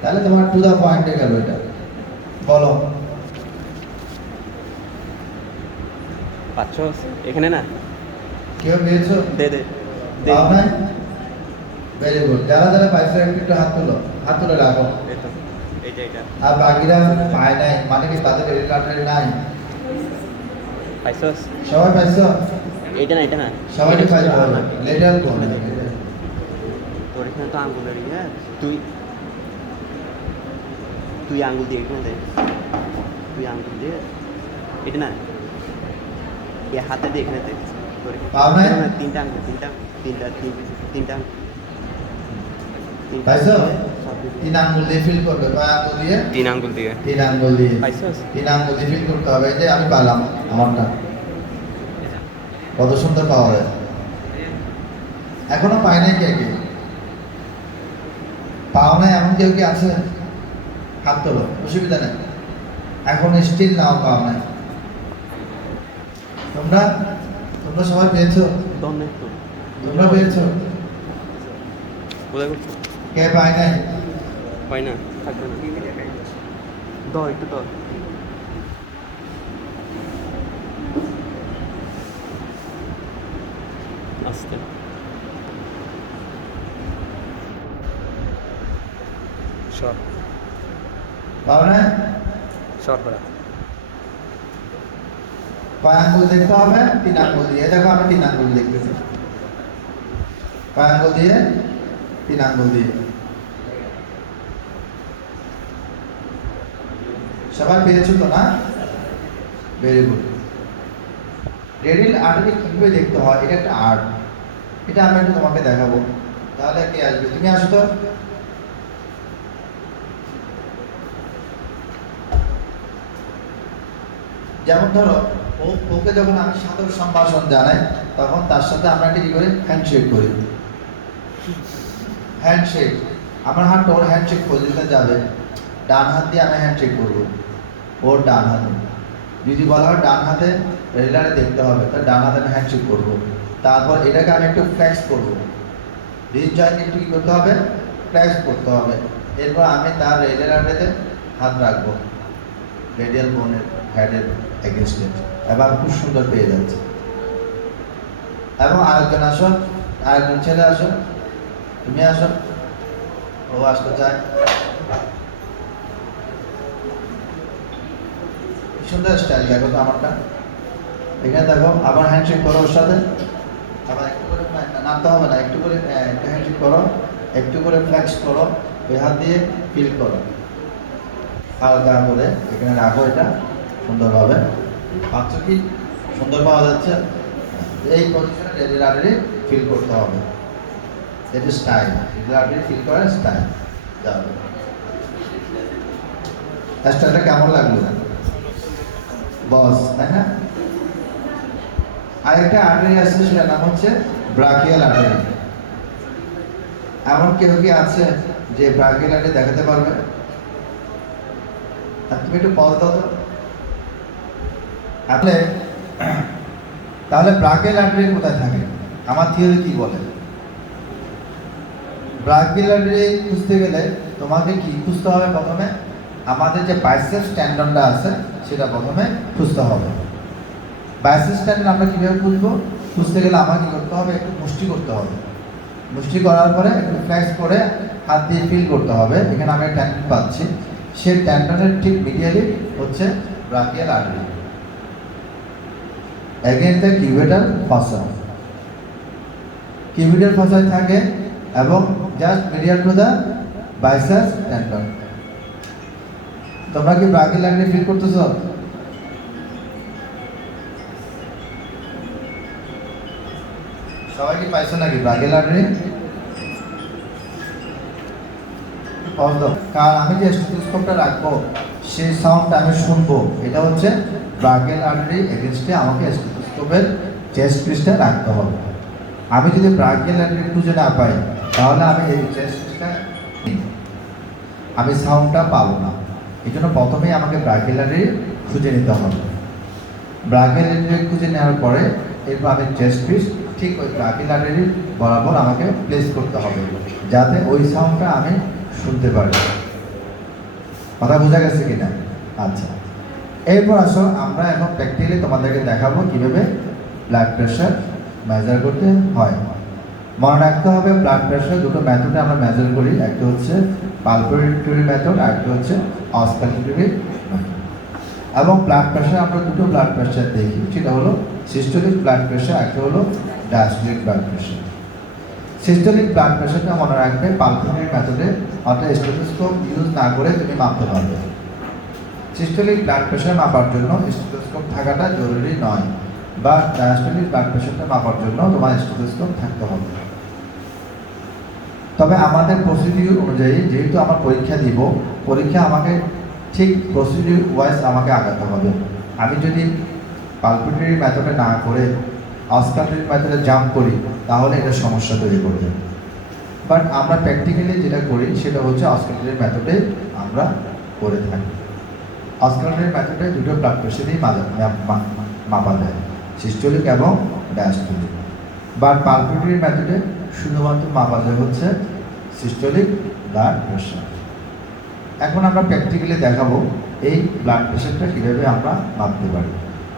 তাহলে তোমার টু দ্য পয়েন্টে গেল এটা। বলো, পাচ্ছ এখানে না? কেউ পেয়েছো? দে দে দে। পাও নাই? Very good. যারা যারা পাইছো একটু হাত তুলো, হাত তুলে রাখো। এই তো, এইটা এইটা আর বাকিরা পায় নাই, মানে কি তাদের রেডিয়াল আর্টারি নাই? পাইছস? সবাই পাইছো? এইটা না, এটা না। সবাই এটা পাইছো? আমার না। লেটার কোন? তোর এখানে তো আঙ্গুলের ইয়ে, তুই তুই আঙ্গুল দিয়ে এখানে দে। তুই আঙ্গুল দিয়ে, এটা না, এ হাতে দিয়ে এখানে দে। তোর পাও নাই? তিনটা আঙ্গুল, তিনটা তিনটা তিনটা আঙ্গুল। পাইছো? 3 আঙ্গুল দিয়ে ফিল করবে, কয় আঙ্গুল দিয়ে? 3 আঙ্গুল দিয়ে 3 আঙ্গুল দিয়ে। পাইছস? 3 আঙ্গুল দিয়ে ফিল করতে হবে। এই যে আমি পারলাম আমারটা। কত সুন্দর পাওয়া যায়। এখনো পাই নাই কে কে? পাও নাই এমন কেউ কি আছে? হাত তোলো, অসুবিধা নেই। এখন স্টিল নাও পাও নাই। তোমরা তোমরা সবাই পেয়েছো? দম নেই তো তোমরা পেয়েছো? কোথায় করছো? কে পায় নাই? হয় না, থাকবে না। দাও একটু দাও। আস্তে সর পাও নাই? সর করা। কয় আঙ্গুল দেখতে হবে? 3 আঙ্গুল দিয়ে। এই দেখো আমি 3 আঙ্গুল দেখতেছি। কয় আঙ্গুল দিয়ে? 3 আঙ্গুল দিয়ে। সবাই পেয়েছো তো না? Very good. রেডিল আর্টকে কিভাবে দেখতে হয়, এটা একটা আর্ট। এটা আমি একটু তোমাকে দেখাবো। তাহলে কে আসবে? তুমি আসো তো। যেমন ধরো ওকে যখন আমি সাদর সম্ভাষণ জানাই, তখন তার সাথে আমরা একটা কি করি? হ্যান্ডশেক করি। হ্যান্ডশেক, আমার হাত ওর হ্যান্ডশেক পজিশনে যাবে, ডান হাত দিয়ে আমি হ্যান্ডশেক করবো ওর ডান হাতে। যদি বলা হয় ডান হাতে রেলারে দেখতে হবে, তাহলে ডান হাতে আমি হ্যান্ডশেক করবো। তারপর এটাকে আমি একটু ফ্লেক্স করবো, রিচ জয়েন্ট একটু কি করতে হবে? ফ্লেক্স করতে হবে। এরপর আমি তার রেলারেতে হাত রাখবো, রেডিয়াল বোনের হেডের এগেনস্টে, এবার খুব সুন্দর পেয়ে যাচ্ছে। এবং আরেকজন আসো, আরেকজন ছেলে আসো, তুমি আসো, ও আসতে চায়। সুন্দর স্টাইল দেখো তো আমারটা। এখানে দেখো, আবার হ্যান্ডশেক করো ওর সাথে, আবার একটু করে নামতে হবে না, একটু করে একটু হ্যান্ডশেক করো, একটু করে ফ্লেক্স করো, ওই হাত দিয়ে ফিল করো, হালকা করে এখানে রাখো। এটা সুন্দরভাবে পাচ্ছ কি? সুন্দর পাওয়া যাচ্ছে। এই পজিশনে রেডিলারি ফিল করতে হবে। এটা স্টাইল, রেডিলারি ফিল করার স্টাইল। যাবে স্টাইলটা কেমন লাগলো বস, তাই না? আরেকটা আর্টারি আছে, সেটার নাম হচ্ছে ব্রাকিয়াল আর্টারি। এমন কেউ কি আছে যে ব্রাকিয়াল আর্টারি দেখাতে পারবে? তুমি একটু পজ দাও তো। তাহলে ব্রাকিয়াল আর্টারি কোথায় থাকে? আমার থিওরি কি বলে? ব্রাকিয়াল আর্টারি খুঁজতে গেলে তোমাকে কি খুঁজতে হবে? প্রথমে আমাদের যে বাইসেপস টেন্ডনটা আছে সেটা প্রথমে খুঁজতে হবে। বাইসেপস টেন্ডন আমরা কীভাবে খুঁজবো? খুঁজতে গেলে আমাকে কী করতে হবে? একটু মুষ্টি করতে হবে। মুষ্টি করার পরে একটু ফ্লেক্স করে হাত দিয়ে ফিল করতে হবে। এখানে আমি টেন্ডন পাচ্ছি, সেই টেন্ডনের ঠিক মিডিয়ালি হচ্ছে brachial artery, against the cubital ফসা। Cubital ফসায় থাকে এবং just medial to the biceps tendon. তোমরা কি ব্রাকিয়াল আর্টারি ফিল করতেছো? সবাই কি পাইছো নাকি ব্রাকিয়াল আর্টারি? কারণ আমি যে স্টেথোস্কোপটা রাখবো সেই সাউন্ডটা আমি শুনবো, এটা হচ্ছে ব্রাকিয়াল আর্টারি এগেনস্টে আমাকে স্টেথোস্কোপের চেস্ট পিসটা রাখতে হবে। আমি যদি ব্রাকিয়াল আর্টারি খুঁজে না পাই, তাহলে আমি এই চেস্ট পিসটা আমি সাউন্ডটা পাবো না। এই জন্য প্রথমেই আমাকে ব্রাকিয়াল আর্টারি খুঁজে নিতে হবে। ব্রাকিয়াল আর্টারি খুঁজে নেওয়ার পরে এরপর আমি চেস্ট পিস ঠিক ওই ব্রাকিয়াল আর্টারি বরাবর আমাকে প্লেস করতে হবে, যাতে ওই সাউন্ডটা আমি শুনতে পারি। কথা বোঝা গেছে কিনা? আচ্ছা, এরপর আসো আমরা এখন প্র্যাকটিক্যালি তোমাদেরকে দেখাবো কিভাবে ব্লাড প্রেশার মেজার করতে হয়। মনে রাখতে হবে, ব্লাড প্রেশার দুটো মেথডে আমরা মেজার করি, একটা হচ্ছে পালপেটরি মেথড আর একটা হচ্ছে অসকালেটরি মেথড। এবং ব্লাড প্রেশার আমরা দুটো ব্লাড প্রেশার দেখি, সেটা হলো সিস্টোলিক ব্লাড প্রেশার, একটা হলো diastolic blood pressure. Systolic blood প্রেশারটা মনে রাখবে পালপেটরি মেথডে, অর্থাৎ স্টেথোস্কোপ ইউজ না করে তুমি মাপতে পারবে। সিস্টোলিক ব্লাড প্রেশার মাপার জন্য স্টেথোস্কোপ থাকাটা জরুরি নয়, বা ডায়াস্টোলিক ব্লাড প্রেশারটা মাপার জন্য তোমার স্টেথোস্কোপ থাকতে হবে। তবে আমাদের প্রসিডিউর অনুযায়ী যেহেতু আমার পরীক্ষা দিব, পরীক্ষা আমাকে ঠিক প্রসিডিউর ওয়াইজ আমাকে আগাতে হবে। আমি যদি পালপিটারি মেথডে না করে অস্কালটারি মেথডে জাম্প করি তাহলে এটা সমস্যা তৈরি করবে। বাট আমরা প্র্যাকটিক্যালি যেটা করি সেটা হচ্ছে অস্কালটারি মেথডে আমরা করে থাকি। অস্কালটারি মেথডে দুটো ব্লাড প্রেশারই মাপা যায়, সিস্টোলিক এবং ডায়াস্টোলিক। বাট পালপিটারি মেথডে শুধুমাত্র মাপা যায় হচ্ছে সিস্টোলিক ব্লাড প্রেশার। এখন আমরা প্র্যাকটিক্যালি দেখাবো এই ব্লাড প্রেশারটা কীভাবে আমরা মাপতে পারি।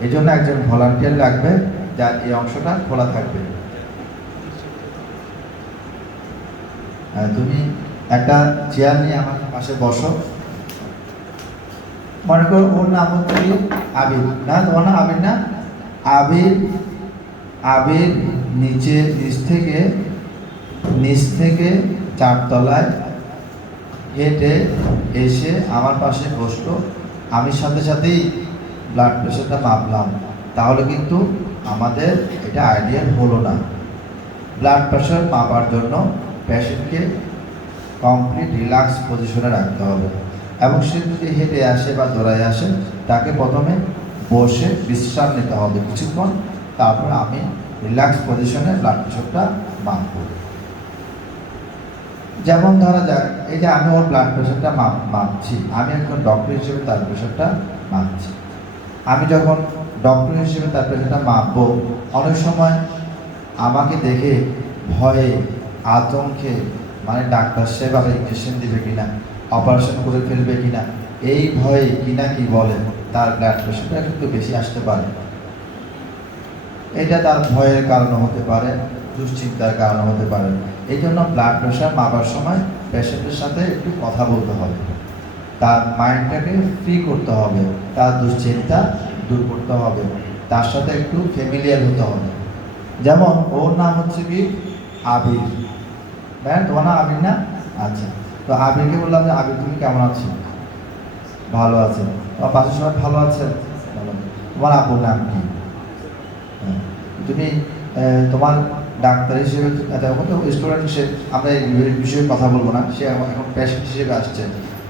এই জন্য একজন ভলান্টিয়ার লাগবে যার এই অংশটা খোলা থাকবে। তুমি একটা চেয়ার নিয়ে আমার পাশে বসো। মনে করো ওর নাম হচ্ছে আবির, না তোমার নাম আবির না? আবির নিচ থেকে 4 তলায় হেঁটে এসে আমার পাশে বসলো। আমি সাথে সাথেই ব্লাড প্রেশারটা মাপলাম, তাহলে কিন্তু আমাদের এটা আইডিয়াল হলো না। ব্লাড প্রেশার মাপার জন্য পেশেন্টকে কমপ্লিট রিল্যাক্স পজিশনে রাখতে হবে, এবং সে যদি হেঁটে আসে বা দৌড়ায় আসে তাকে প্রথমে বসে বিশ্রাম নিতে হবে কিছুক্ষণ, তারপর আমি রিল্যাক্স পজিশনে ব্লাড প্রেশারটা মাপব। যেমন ধরা যাক এই যে আমি ওর ব্লাড প্রেশারটা মাপছি, আমি একজন ডক্টর হিসেবে তার প্রেশারটা মাপছি। আমি যখন ডক্টর হিসেবে তার প্রেশারটা মাপবো, অনেক সময় আমাকে দেখে ভয়ে আতঙ্কে, মানে ডাক্তার সেভাবে ইঞ্জেকশন দিবে কিনা, অপারেশন করে ফেলবে কিনা, এই ভয়ে কিনা কি বলে তার ব্লাড প্রেশারটা কিন্তু বেশি আসতে পারে। এটা তার ভয়ের কারণ হতে পারে, দুশ্চিন্তার কারণ হতে পারে। এই জন্য ব্লাড প্রেশার মাপার সময় পেশেন্টের সাথে একটু কথা বলতে হবে, তার মাইন্ডটাকে ফ্রি করতে হবে, তার দুশ্চিন্তা দূর করতে হবে, তার সাথে একটু ফ্যামিলিয়ার হতে হবে। যেমন ওর নাম হচ্ছে কি আবির, হ্যাঁ তোমার নাম আবির না? আচ্ছা, তো আবিরকে বললাম যে আবির তুমি কেমন আছো? ভালো আছে। তোমার পাশের সবাই ভালো আছে? ভালো। তোমার আপুর নাম কি? তুমি তোমার ডাক্তার হিসেবে স্টুডেন্ট হিসেবে আমরা এই বিষয়ে কথা বলবো না, সে এখন পেশেন্ট হিসেবে আসছে,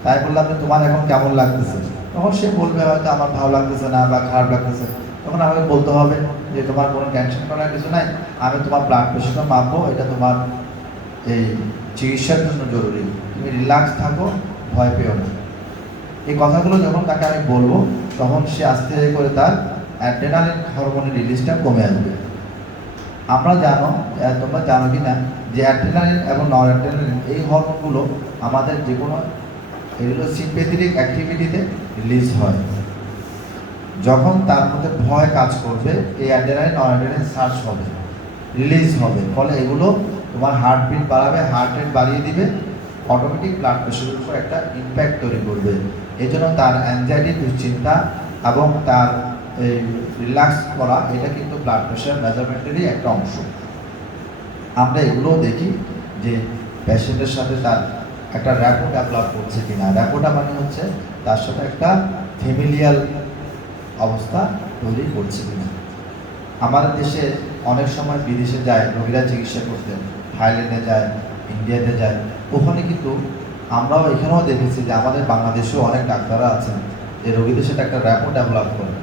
তাই বললাম যে তোমার এখন কেমন লাগতেছে? তখন সে বলবে হয়তো আমার ভালো লাগতেছে না বা খারাপ লাগতেছে। তখন আমাকে বলতে হবে যে তোমার কোনো টেনশন করার কিছু নাই, আমি তোমার ব্লাড প্রেশারটা মাপবো, এটা তোমার এই চিকিৎসার জন্য জরুরি, তুমি রিল্যাক্স থাকো, ভয় পেও না। এই কথাগুলো যখন তাকে আমি বলবো তখন সে আস্তে করে তার অ্যাড্রেনালিন হরমোনের রিলিজটা কমে আসবে। তোমরা জানো কি না যে অ্যাড্রেনালিন এবং নর অ্যাড্রেনালিন এই হরমোনগুলো আমাদের যে কোনো এগুলো সিম্প্যাথেটিক অ্যাক্টিভিটিতে রিলিজ হয়। যখন তার মধ্যে ভয় কাজ করবে এই অ্যাড্রেনালিন নর অ্যাড্রেনালিন সার্চ হবে, রিলিজ হবে, ফলে এগুলো তোমার হার্টবিট বাড়াবে, হার্ট রেট বাড়িয়ে দিবে, অটোমেটিক ব্লাড প্রেশারের উপর একটা ইম্প্যাক্ট তৈরি করবে। এই জন্য তার অ্যাংজাইটি, দুশ্চিন্তা এবং তার এই রিল্যাক্স করা, এটা কিন্তু ব্লাড প্রেশার মেজারমেন্টেরই একটা অংশ। আমরা এগুলোও দেখি যে পেশেন্টের সাথে তার একটা র্যাপো ডেভেলপ করছে কিনা। র্যাপোটা মানে হচ্ছে তার সাথে একটা ফ্যামিলিয়াল অবস্থা তৈরি করছে কিনা। আমাদের দেশে অনেক সময় বিদেশে যায় রোগীরা চিকিৎসা করতে, থাইল্যান্ডে যায়, ইন্ডিয়াতে যায়, ওখানে কিন্তু আমরাও এখানেও দেখেছি যে আমাদের বাংলাদেশেও অনেক ডাক্তাররা আছেন যে রোগীদের সাথে একটা র্যাপো ডেভেলপ করে,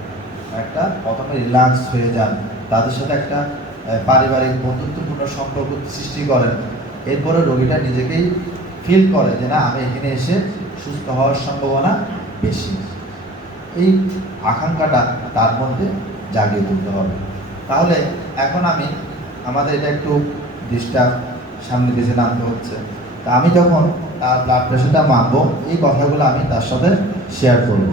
একটা প্রথমে রিল্যাক্স হয়ে যান, তাদের সাথে একটা পারিবারিক বন্ধুত্বপূর্ণ সম্পর্ক সৃষ্টি করেন, এরপরে রোগীটা নিজেকেই ফিল করে যে না আমি এখানে এসে সুস্থ হওয়ার সম্ভাবনা বেশি। এই আকাঙ্ক্ষাটা তার মধ্যে জাগিয়ে তুলতে হবে। তাহলে এখন আমাদের এটা একটু ডিস্টার্ব সামনে দিকে নামতে হচ্ছে, তা আমি যখন তার ব্লাড প্রেশারটা মাপবো এই কথাগুলো আমি তার সাথে শেয়ার করব।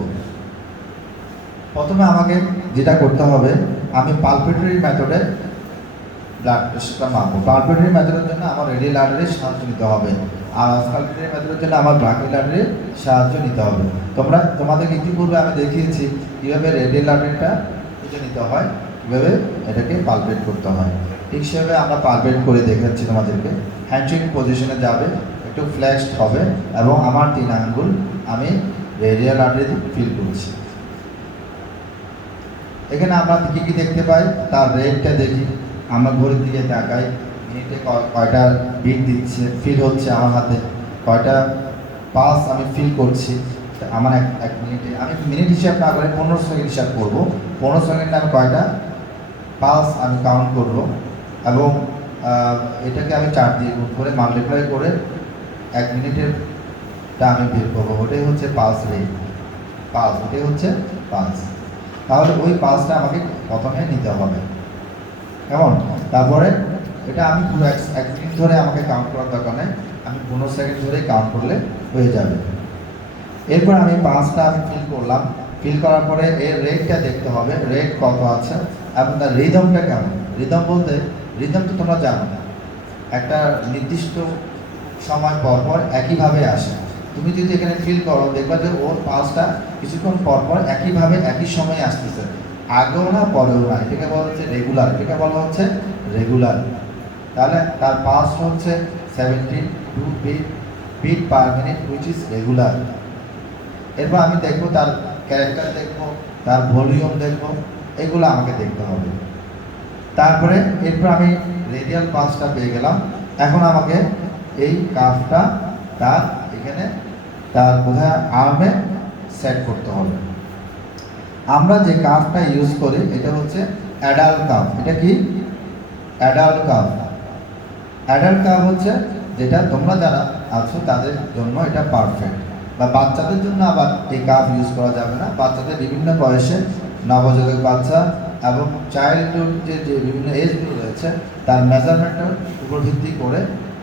প্রথমে আমাকে যেটা করতে হবে, আমি পালপিটারি মেথডে ব্লাড প্রেশারটা মাপবো। পালপিটারি মেথডের জন্য আমার রেডিয়াল আর্টারির সাহায্য নিতে হবে, আর অস্কালটারি মেথডের জন্য আমার ব্রাকিয়াল আর্টারির সাহায্য নিতে হবে। তোমাদেরকে ইতিপূর্বে আমি দেখিয়েছি কীভাবে রেডিয়াল আর্টারিটা খুঁজে নিতে হয়, কীভাবে এটাকে পালপেট করতে হয়। ঠিক সেভাবে আমরা পালপেট করে দেখাচ্ছি তোমাদেরকে। হ্যান্ডশেক পজিশনে যাবে, একটু ফ্ল্যাক্সড হবে এবং আমার 3 আঙ্গুল আমি রেডিয়াল আর্টারি ফিল করছি। এখানে আমরা কী কী দেখতে পাই, তার রেটটা দেখি, আমরা ঘড়ির দিকে তাকাই, মিনিটে কয়টা বিট দিচ্ছে, ফিল হচ্ছে আমার হাতে, কয়টা পালস আমি ফিল করছি আমার এক মিনিটে। আমি মিনিট হিসাব না করে 15 সেকেন্ড হিসাব করবো। 15 সেকেন্ডে আমি কয়টা পালস আমি কাউন্ট করব, এবং এটাকে আমি 4 দিয়ে গুণ করে মাল্টিপ্লাই করে 1 মিনিটেরটা আমি বের করবো। ওটাই হচ্ছে পালস রেট, পালস, ওটাই হচ্ছে পালস। তাহলে ওই পালসটা আমাকে প্রথমে নিতে হবে, কেমন? তারপরে এটা আমি পুরো 1 মিনিট ধরে আমাকে কাউন্ট করার দরকার নেই, আমি 15 সেকেন্ড ধরে কাউন্ট করলে হয়ে যাবে। এরপর আমি পালসটা আমি ফিল করলাম, ফিল করার পরে এর রেটটা দেখতে হবে, রেট কত আছে এবং তার রিদমটা কেমন। রিদম বলতে, রিদম তো তোমরা জানো, একটা নির্দিষ্ট সময় পর পর একইভাবে আসে। তুমি যদি এখানে ফিল করো দেখবা যে ওর পালসটা কিছুক্ষণ পর পর একইভাবে একই সময়ে আসতেছে, আগেও না পরেও না। এটাকে বলা হচ্ছে রেগুলার, এটাকে বলা হচ্ছে রেগুলার। তাহলে তার পালস হচ্ছে 72 beat per minute, which is regular. এরপর আমি দেখবো তার ক্যারেক্টার, দেখবো তার ভলিউম, দেখবো, এগুলো আমাকে দেখতে হবে। তারপরে এরপর আমি রেডিয়াল পালসটা পেয়ে গেলাম। এখন আমাকে এই কাফটা তার এখানে তার কোথায় আর্মে সেট করতে হবে। আমরা যে কাফটা ইউজ করি এটা হচ্ছে অ্যাডাল্ট কাফ। এটা কি? Adult calf. অ্যাডাল্ট কাফ হচ্ছে যেটা তোমরা যারা আছো তাদের জন্য এটা পারফেক্ট, বা বাচ্চাদের জন্য আবার এই কাফ ইউজ করা যাবে না। বাচ্চাদের বিভিন্ন বয়সে, নবজাতক বাচ্চা এবং চাইল্ডহুড যে বিভিন্ন এজগুলো রয়েছে তার মেজারমেন্টের উপর ভিত্তি করে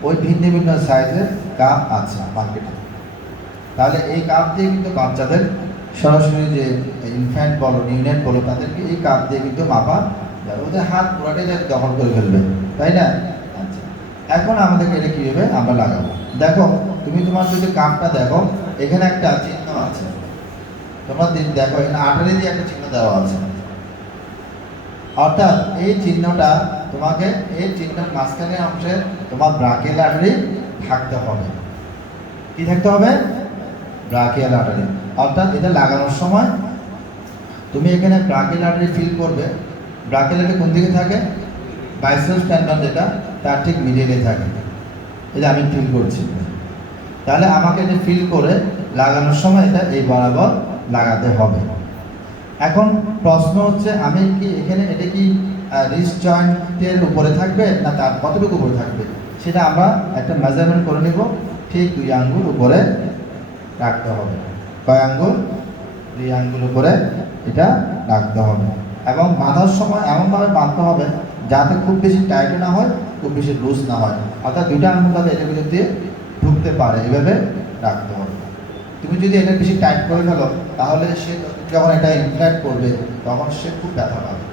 ওই ভিন্ন ভিন্ন সাইজের কাপ আছে মার্কেটে। তাহলে এই কাপ দিয়ে কিন্তু বাচ্চাদের সরাসরি যে ইনফ্যান্ট বলো, নিউনেট বলো, তাদেরকে এই কাপ দিয়ে কিন্তু মাপা যাবে। ওদের হাত পুরাটাই যাতে দখল করে ফেলবে, তাই না? আচ্ছা, এখন আমাদেরকে এটা কীভাবে আমরা লাগাবো দেখো। তুমি তোমার যদি কাপটা দেখো, এখানে একটা চিহ্ন আছে, তোমরা দেখো এখানে আঠারি দিয়ে একটা চিহ্ন দেওয়া আছে। অর্থাৎ এই চিহ্নটা তোমাকে, এই চিহ্নের মাঝখানে অংশে তোমার ব্রাকিয়াল আর্টারি থাকতে হবে। কি থাকতে হবে? Brachial artery. অর্থাৎ এটা লাগানোর সময় তুমি এখানে ব্রাকিয়াল আর্টারি ফিল করবে। ব্রাকিয়াল আর্টারি কোন দিকে থাকে? বাইসেপস টেন্ডন যেটা, তার ঠিক মিডিলে থাকে। এটা আমি ফিল করছি। তাহলে আমাকে এটা ফিল করে লাগানোর সময় এটা এই বরাবর লাগাতে হবে। এখন প্রশ্ন হচ্ছে, আমি কি এখানে এটা কি রিস্ট জয়েন্টের উপরে থাকবে না তার কতটুকু উপরে থাকবে, সেটা আমরা একটা মেজারমেন্ট করে নেব। ঠিক 2 আঙ্গুল উপরে রাখতে হবে। কয় আঙ্গুল? 2 আঙ্গুল উপরে এটা রাখতে হবে। এবং বাঁধার সময় এমনভাবে বাঁধতে হবে যাতে খুব বেশি টাইটও না হয়, খুব বেশি লুজ না হয়। অর্থাৎ 2টা আঙ্গুল তাদের এটার ভিতর দিয়ে ঢুকতে পারে, এভাবে রাখতে হবে। তুমি যদি এটা বেশি টাইট করে ফেলো তাহলে সে যখন এটা ইনফ্ল্যাট করবে তখন সে খুব ব্যথা পাবে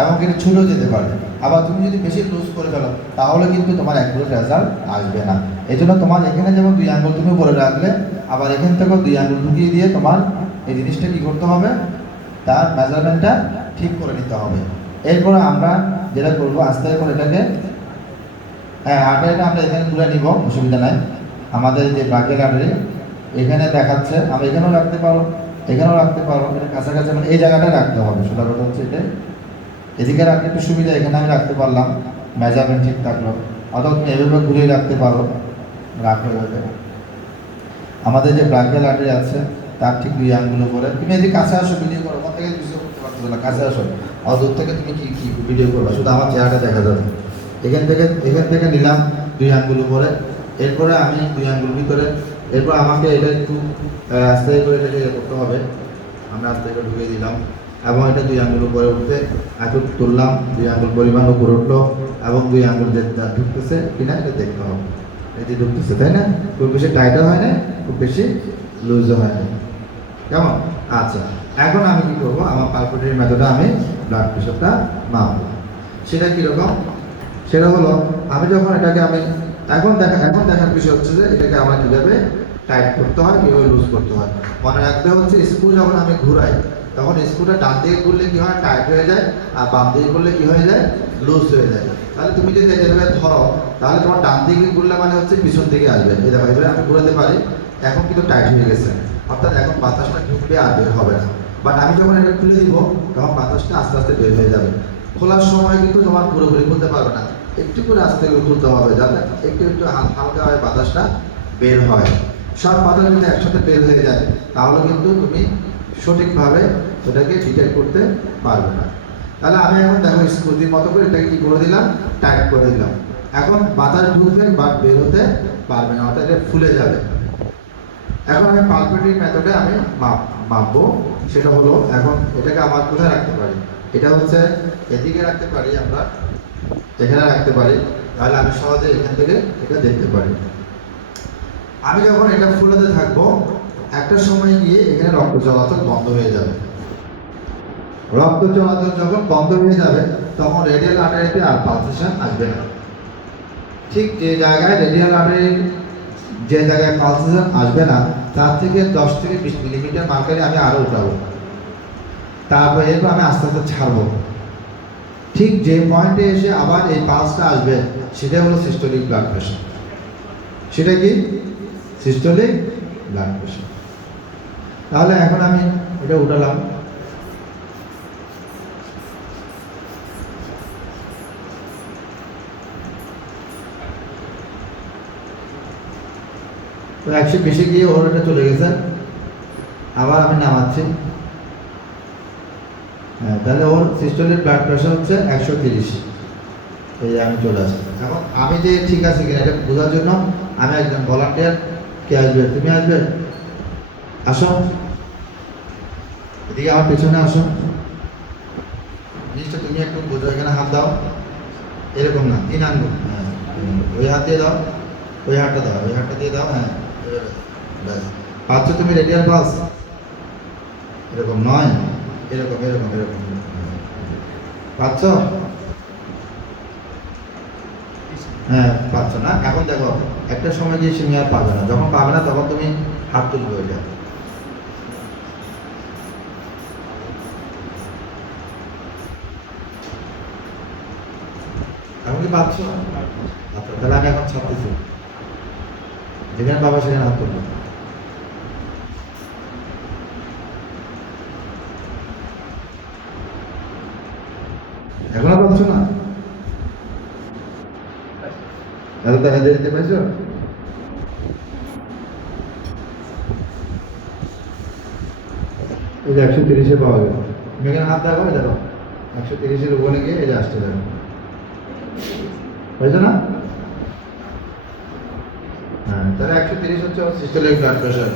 এবং এটা ছুটেও যেতে পারবে। আবার তুমি যদি বেশি লুজ করে ফেলো তাহলে কিন্তু তোমার অ্যাকুরেট রেজাল্ট আসবে না। এই জন্য তোমার এখানে যেমন 2 আঙ্গুল তুমি উপরে রাখলে, আবার এখান থেকেও 2 আঙ্গুল ঢুকিয়ে দিয়ে তোমার এই জিনিসটা কী করতে হবে, তার মেজারমেন্টটা ঠিক করে নিতে হবে। এরপরে আমরা যেটা করবো, আস্তে করে এটাকে আর্টারিটা আমরা এখানে তুলে নিব, অসুবিধা নাই। আমাদের যে ব্রাকিয়াল আর্টারি এখানে দেখাচ্ছে, আমরা এখানেও রাখতে পারো, এখানেও রাখতে পারো। এটা কাছাকাছি, মানে এই জায়গাটায় রাখতে হবে। সোজা কথা হচ্ছে এটা, এদিকে রাখতে একটু সুবিধা, এখানে আমি রাখতে পারলাম, মেজারমেন্ট ঠিক থাকলো। অথবা তুমি এভাবে ঘুরিয়ে রাখতে পারো, রাখো এভাবে। আমাদের যে ব্রাকিয়াল আর্টারি আছে তার ঠিক 2 আঙ্গুল করে তুমি এদিকে কাছে আসো, ভিডিও করো। ওখান থেকে ভিডিও করতে পারছো না, কাছে আসো। আর দূর থেকে তুমি কি ভিডিও করবে, শুধু আমার চেহারাটা দেখা যাবে। এখান থেকে নিলাম 2 আঙ্গুল উপরে। এরপরে আমি 2 আঙ্গুল ভিতরে, এরপর আমাকে এটা একটু আস্তে করে এটাকে করতে হবে। আমরা আস্তে করে ঢুকিয়ে দিলাম এবং এটা 2 আঙ্গুল উপরে উঠতে একটু তুললাম, 2 আঙ্গুল পরিমাণ উপরে উঠলো এবং 2 আঙ্গুল যে ঢুকতেছে কিনা এটা দেখতে হবে। এই যে ঢুকতেছে, তাই না? খুব বেশি টাইটও হয় না, খুব বেশি লুজও হয় না, কেমন? আচ্ছা, এখন আমি কি করবো, আমার পালপোটারি মেথডে আমি ব্লাড প্রেশারটা মাপবো। সেটা কীরকম? সেটা হলো, আমি যখন এটাকে আমি এখন দেখার বিষয় হচ্ছে যে এটাকে আমার কীভাবে টাইট করতে হয়, কীভাবে লুজ করতে হয়। মনে রাখতে হচ্ছে, স্ক্রু যখন আমি ঘুরাই তখন স্ক্রুটা ডান দিকে ঘুরলে কী হয়, টাইট হয়ে যায়, আর বাম দিকে ঘুরলে কী হয়ে যায়, লুজ হয়ে যায়। তাহলে তুমি যদি এভাবে ধরো তাহলে তোমার ডান দিকে ঘুরলে মানে হচ্ছে পিছন দিকে আসবে। এই দেখো, এভাবে আমি ঘুরাতে পারি, এখন কিন্তু টাইট হয়ে গেছে। অর্থাৎ এখন বাতাসটা ঢুকবে আর বের হবে না। বাট আমি যখন এটা খুলে দিব তখন বাতাসটা আস্তে আস্তে বের হয়ে যাবে। খোলার সময় কিন্তু তোমার পুরোপুরি খুলতে পারবে না, একটু করে আস্তে করে খুলতে হবে, যাতে একটু একটু হালকাভাবে বাতাসটা বের হয়। সব বাতাস যদি একসাথে বের হয়ে যায় তাহলে কিন্তু তুমি সঠিকভাবে ওটাকে ডিটেক্ট করতে পারবে না। তাহলে আমি এখন দেখো স্ক্রুটির মতো করে এটাকে কি করে দিলাম, টাইট করে দিলাম। এখন বাতাস ঢুকবে বা বের হতে পারবে না, অর্থাৎ এটা ফুলে যাবে। এখন আমি পালপেটরি মেথডে আমি মাপবো। সেটা হলো, এখন এটাকে আমার কোথায় রাখতে পারি, এটা হচ্ছে এদিকে রাখতে পারি, আমরা এখানে রাখতে পারি, তাহলে আমি সহজে এখান থেকে এটা দেখতে পারি। আমি যখন এটা ফুলাতে থাকবো, একটা সময় গিয়ে এখানে রক্ত চলাচল বন্ধ হয়ে যাবে। রক্ত চলাচল যখন বন্ধ হয়ে যাবে তখন রেডিয়াল আর্টারিতে আর পালসেশন আসবে না। ঠিক যে জায়গায় রেডিয়াল আর্টারি, যে জায়গায় পালসেশন আসবে না, তার থেকে 10 থেকে 20 মিলিমিটার মার্কারে আমি আরও উঠাবো। তারপর এরপর আমি আস্তে আস্তে ছাড়বো। ঠিক যে পয়েন্টে এসে আবার এই পালসটা আসবে, সেটা হলো সিস্টোলিক ব্লাড প্রেশার। সেটা কি? Systolic blood pressure. তাহলে এখন আমি এটা উঠালাম। তো 120 গিয়ে ওর এটা চলে গেছে, আবার আমি নামাচ্ছি। হ্যাঁ, তাহলে ওর সিস্টোলিক ব্লাড প্রেশার হচ্ছে 130। এই আমি চলে আসছি। এখন আমি যে ঠিক আছে কিনা এটা বোঝার জন্য আমি একজন ভলান্টিয়ার, কে আসবে? তুমি আসবে, আসো এদিকে, আমার পেছনে আসো। জিনিসটা তুমি একটু বোঝো, এখানে হাত দাও, এরকম না, 3 আঙ্গুল। হ্যাঁ, ওই হাত দিয়ে দাও, ওই হাতটা দাও, ওই হাতটা দিয়ে দাও। হ্যাঁ, পাচ্ছ তুমি রেডিয়াল পালস? এরকম নয়, এরকম এরকম এরকম পাচ্ছ? হ্যাঁ, পাচ্ছ না। এখন দেখো, একটা সময় গিয়ে তুমি আর পাবে না, যখন পাবে না তখন তুমি হাত তুলবে হয়ে যাবে। এখন কি পাচ্ছ? আচ্ছা, তাহলে আমি এখন ছাড়তেছি, যেখানে পাবে সেখানে হাত তুলবে। এখনো পাচ্ছ না? এত তাড়াতাড়ি দিতে পারছো? এই যে 130-এ পাওয়া গেল। তুমি এখানে হাত দেখো, দেখো 130-এর উপরে গিয়ে এই যে আসতে দেখো, বুঝছো না? হ্যাঁ, তাহলে 130 হচ্ছে সিস্টোলিক ব্লাড প্রেশার।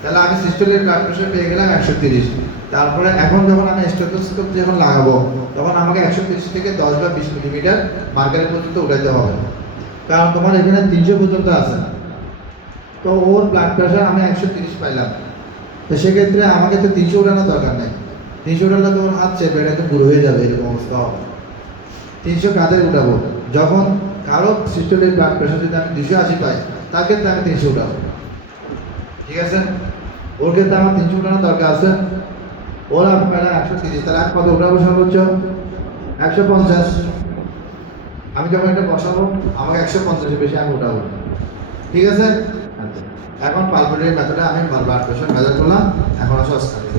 তাহলে আমি সিস্টোলিক ব্লাড প্রেশার পেয়ে গেলাম 130। তারপরে এখন যখন আমি স্টেথোস্কোপ যখন লাগাবো, তখন আমাকে 130 থেকে 10 বা 20 মিলিমিটার মার্কারি পর্যন্ত উঠাইতে হবে, কারণ তোমার এখানে 300 পর্যন্ত আছে। তো ওর ব্লাড প্রেশার আমি 130 পাইলাম, তো সেক্ষেত্রে আমাকে তো 300 উঠানোর দরকার নেই। 300 উঠালে তোমার হাত চেপে এটা তো বুড়ো হয়ে যাবে, এরকম অবস্থা হবে। 300 কাদের উঠাবো? যখন কারো সিস্টোলিক ব্লাড প্রেশার যদি আমি 280 পাই, তার ক্ষেত্রে আমি 300 উঠাবো। ঠিক আছে? ওর ক্ষেত্রে আমার 300 উঠানোর দরকার আছে। ওরা আপনারা 130, তাহলে আমি কত উঠাবো? সর্বোচ্চ 150। আমি যখন এটা বসাবো আমাকে 150-এর বেশি আমি উঠাবো। ঠিক আছে? আচ্ছা, এখন পালপেটরি মেথডে আমি ব্লাড প্রেশার মেজার করলাম। এখন আসো স্ক্যানিং।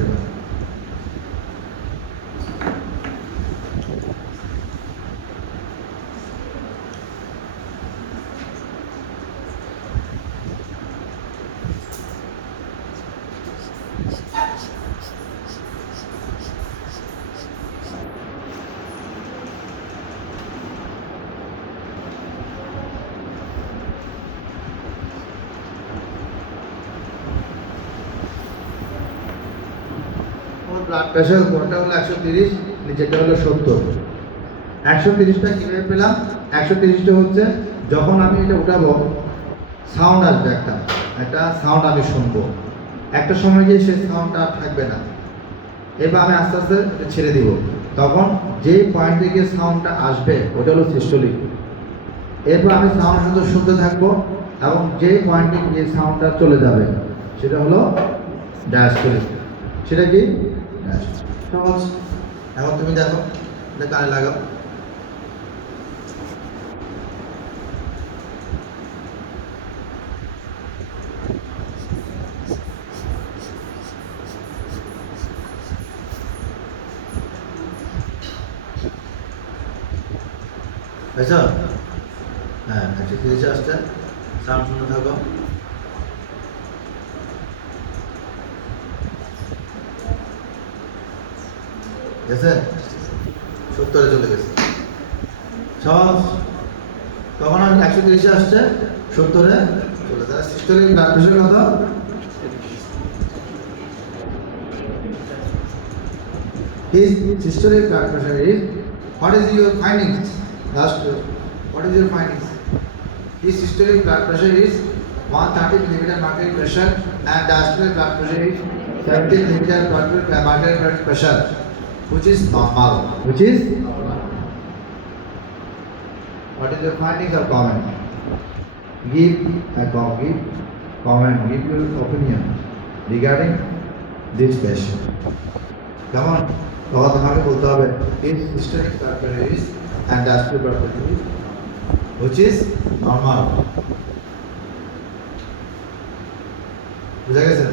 ব্লাড প্রেশার উপরটা হলো 130, নিচেরটা হলো 70। 130টা কীভাবে পেলাম? 130টা হচ্ছে যখন আমি এটা উঠাবো, সাউন্ড আসবে, একটা সাউন্ড আমি শুনবো। একটা সময় গিয়ে সেই সাউন্ডটা আর থাকবে না, এবার আমি আস্তে আস্তে এটা ছেড়ে দিব। তখন যে পয়েন্টে গিয়ে সাউন্ডটা আসবে ওটা হলো সিস্টোলিক। এরপর আমি সাউন্ড শুধু শুনতে থাকবো, এবং যে পয়েন্টে গিয়ে সাউন্ডটা চলে যাবে সেটা হলো ডায়াস্টোলিক। সেটা কি? সহজ। এখন তুমি দেখো, এটা কানে লাগাও। বুঝছ? হ্যাঁ 130 আসছে, সাউন্ড শুনে থাকো। গেছে 70-এ চলে গেছে সব। তখন আমি 130-এ আসছে, 70-এ চলে যায়। সিস্টেমিক ব্লাড প্রেশার কত? His systolic blood pressure is, what is your findings? Last, what is your findings? His systolic blood pressure is 130 millimeter mercury pressure and diastolic blood pressure is 70 millimeter mercury pressure, which is normal. Which is? What is your findings or comment? Give a comment, give your opinion regarding this patient. Come on, তখন তোমাকে বলতে হবে his systolic blood pressure is and diastolic blood pressure is, which is normal. বুঝা গেছে?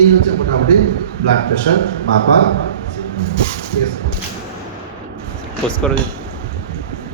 এই হচ্ছে মোটামুটি blood pressure মাপার। ঠিক আছে, পোস্ট করো।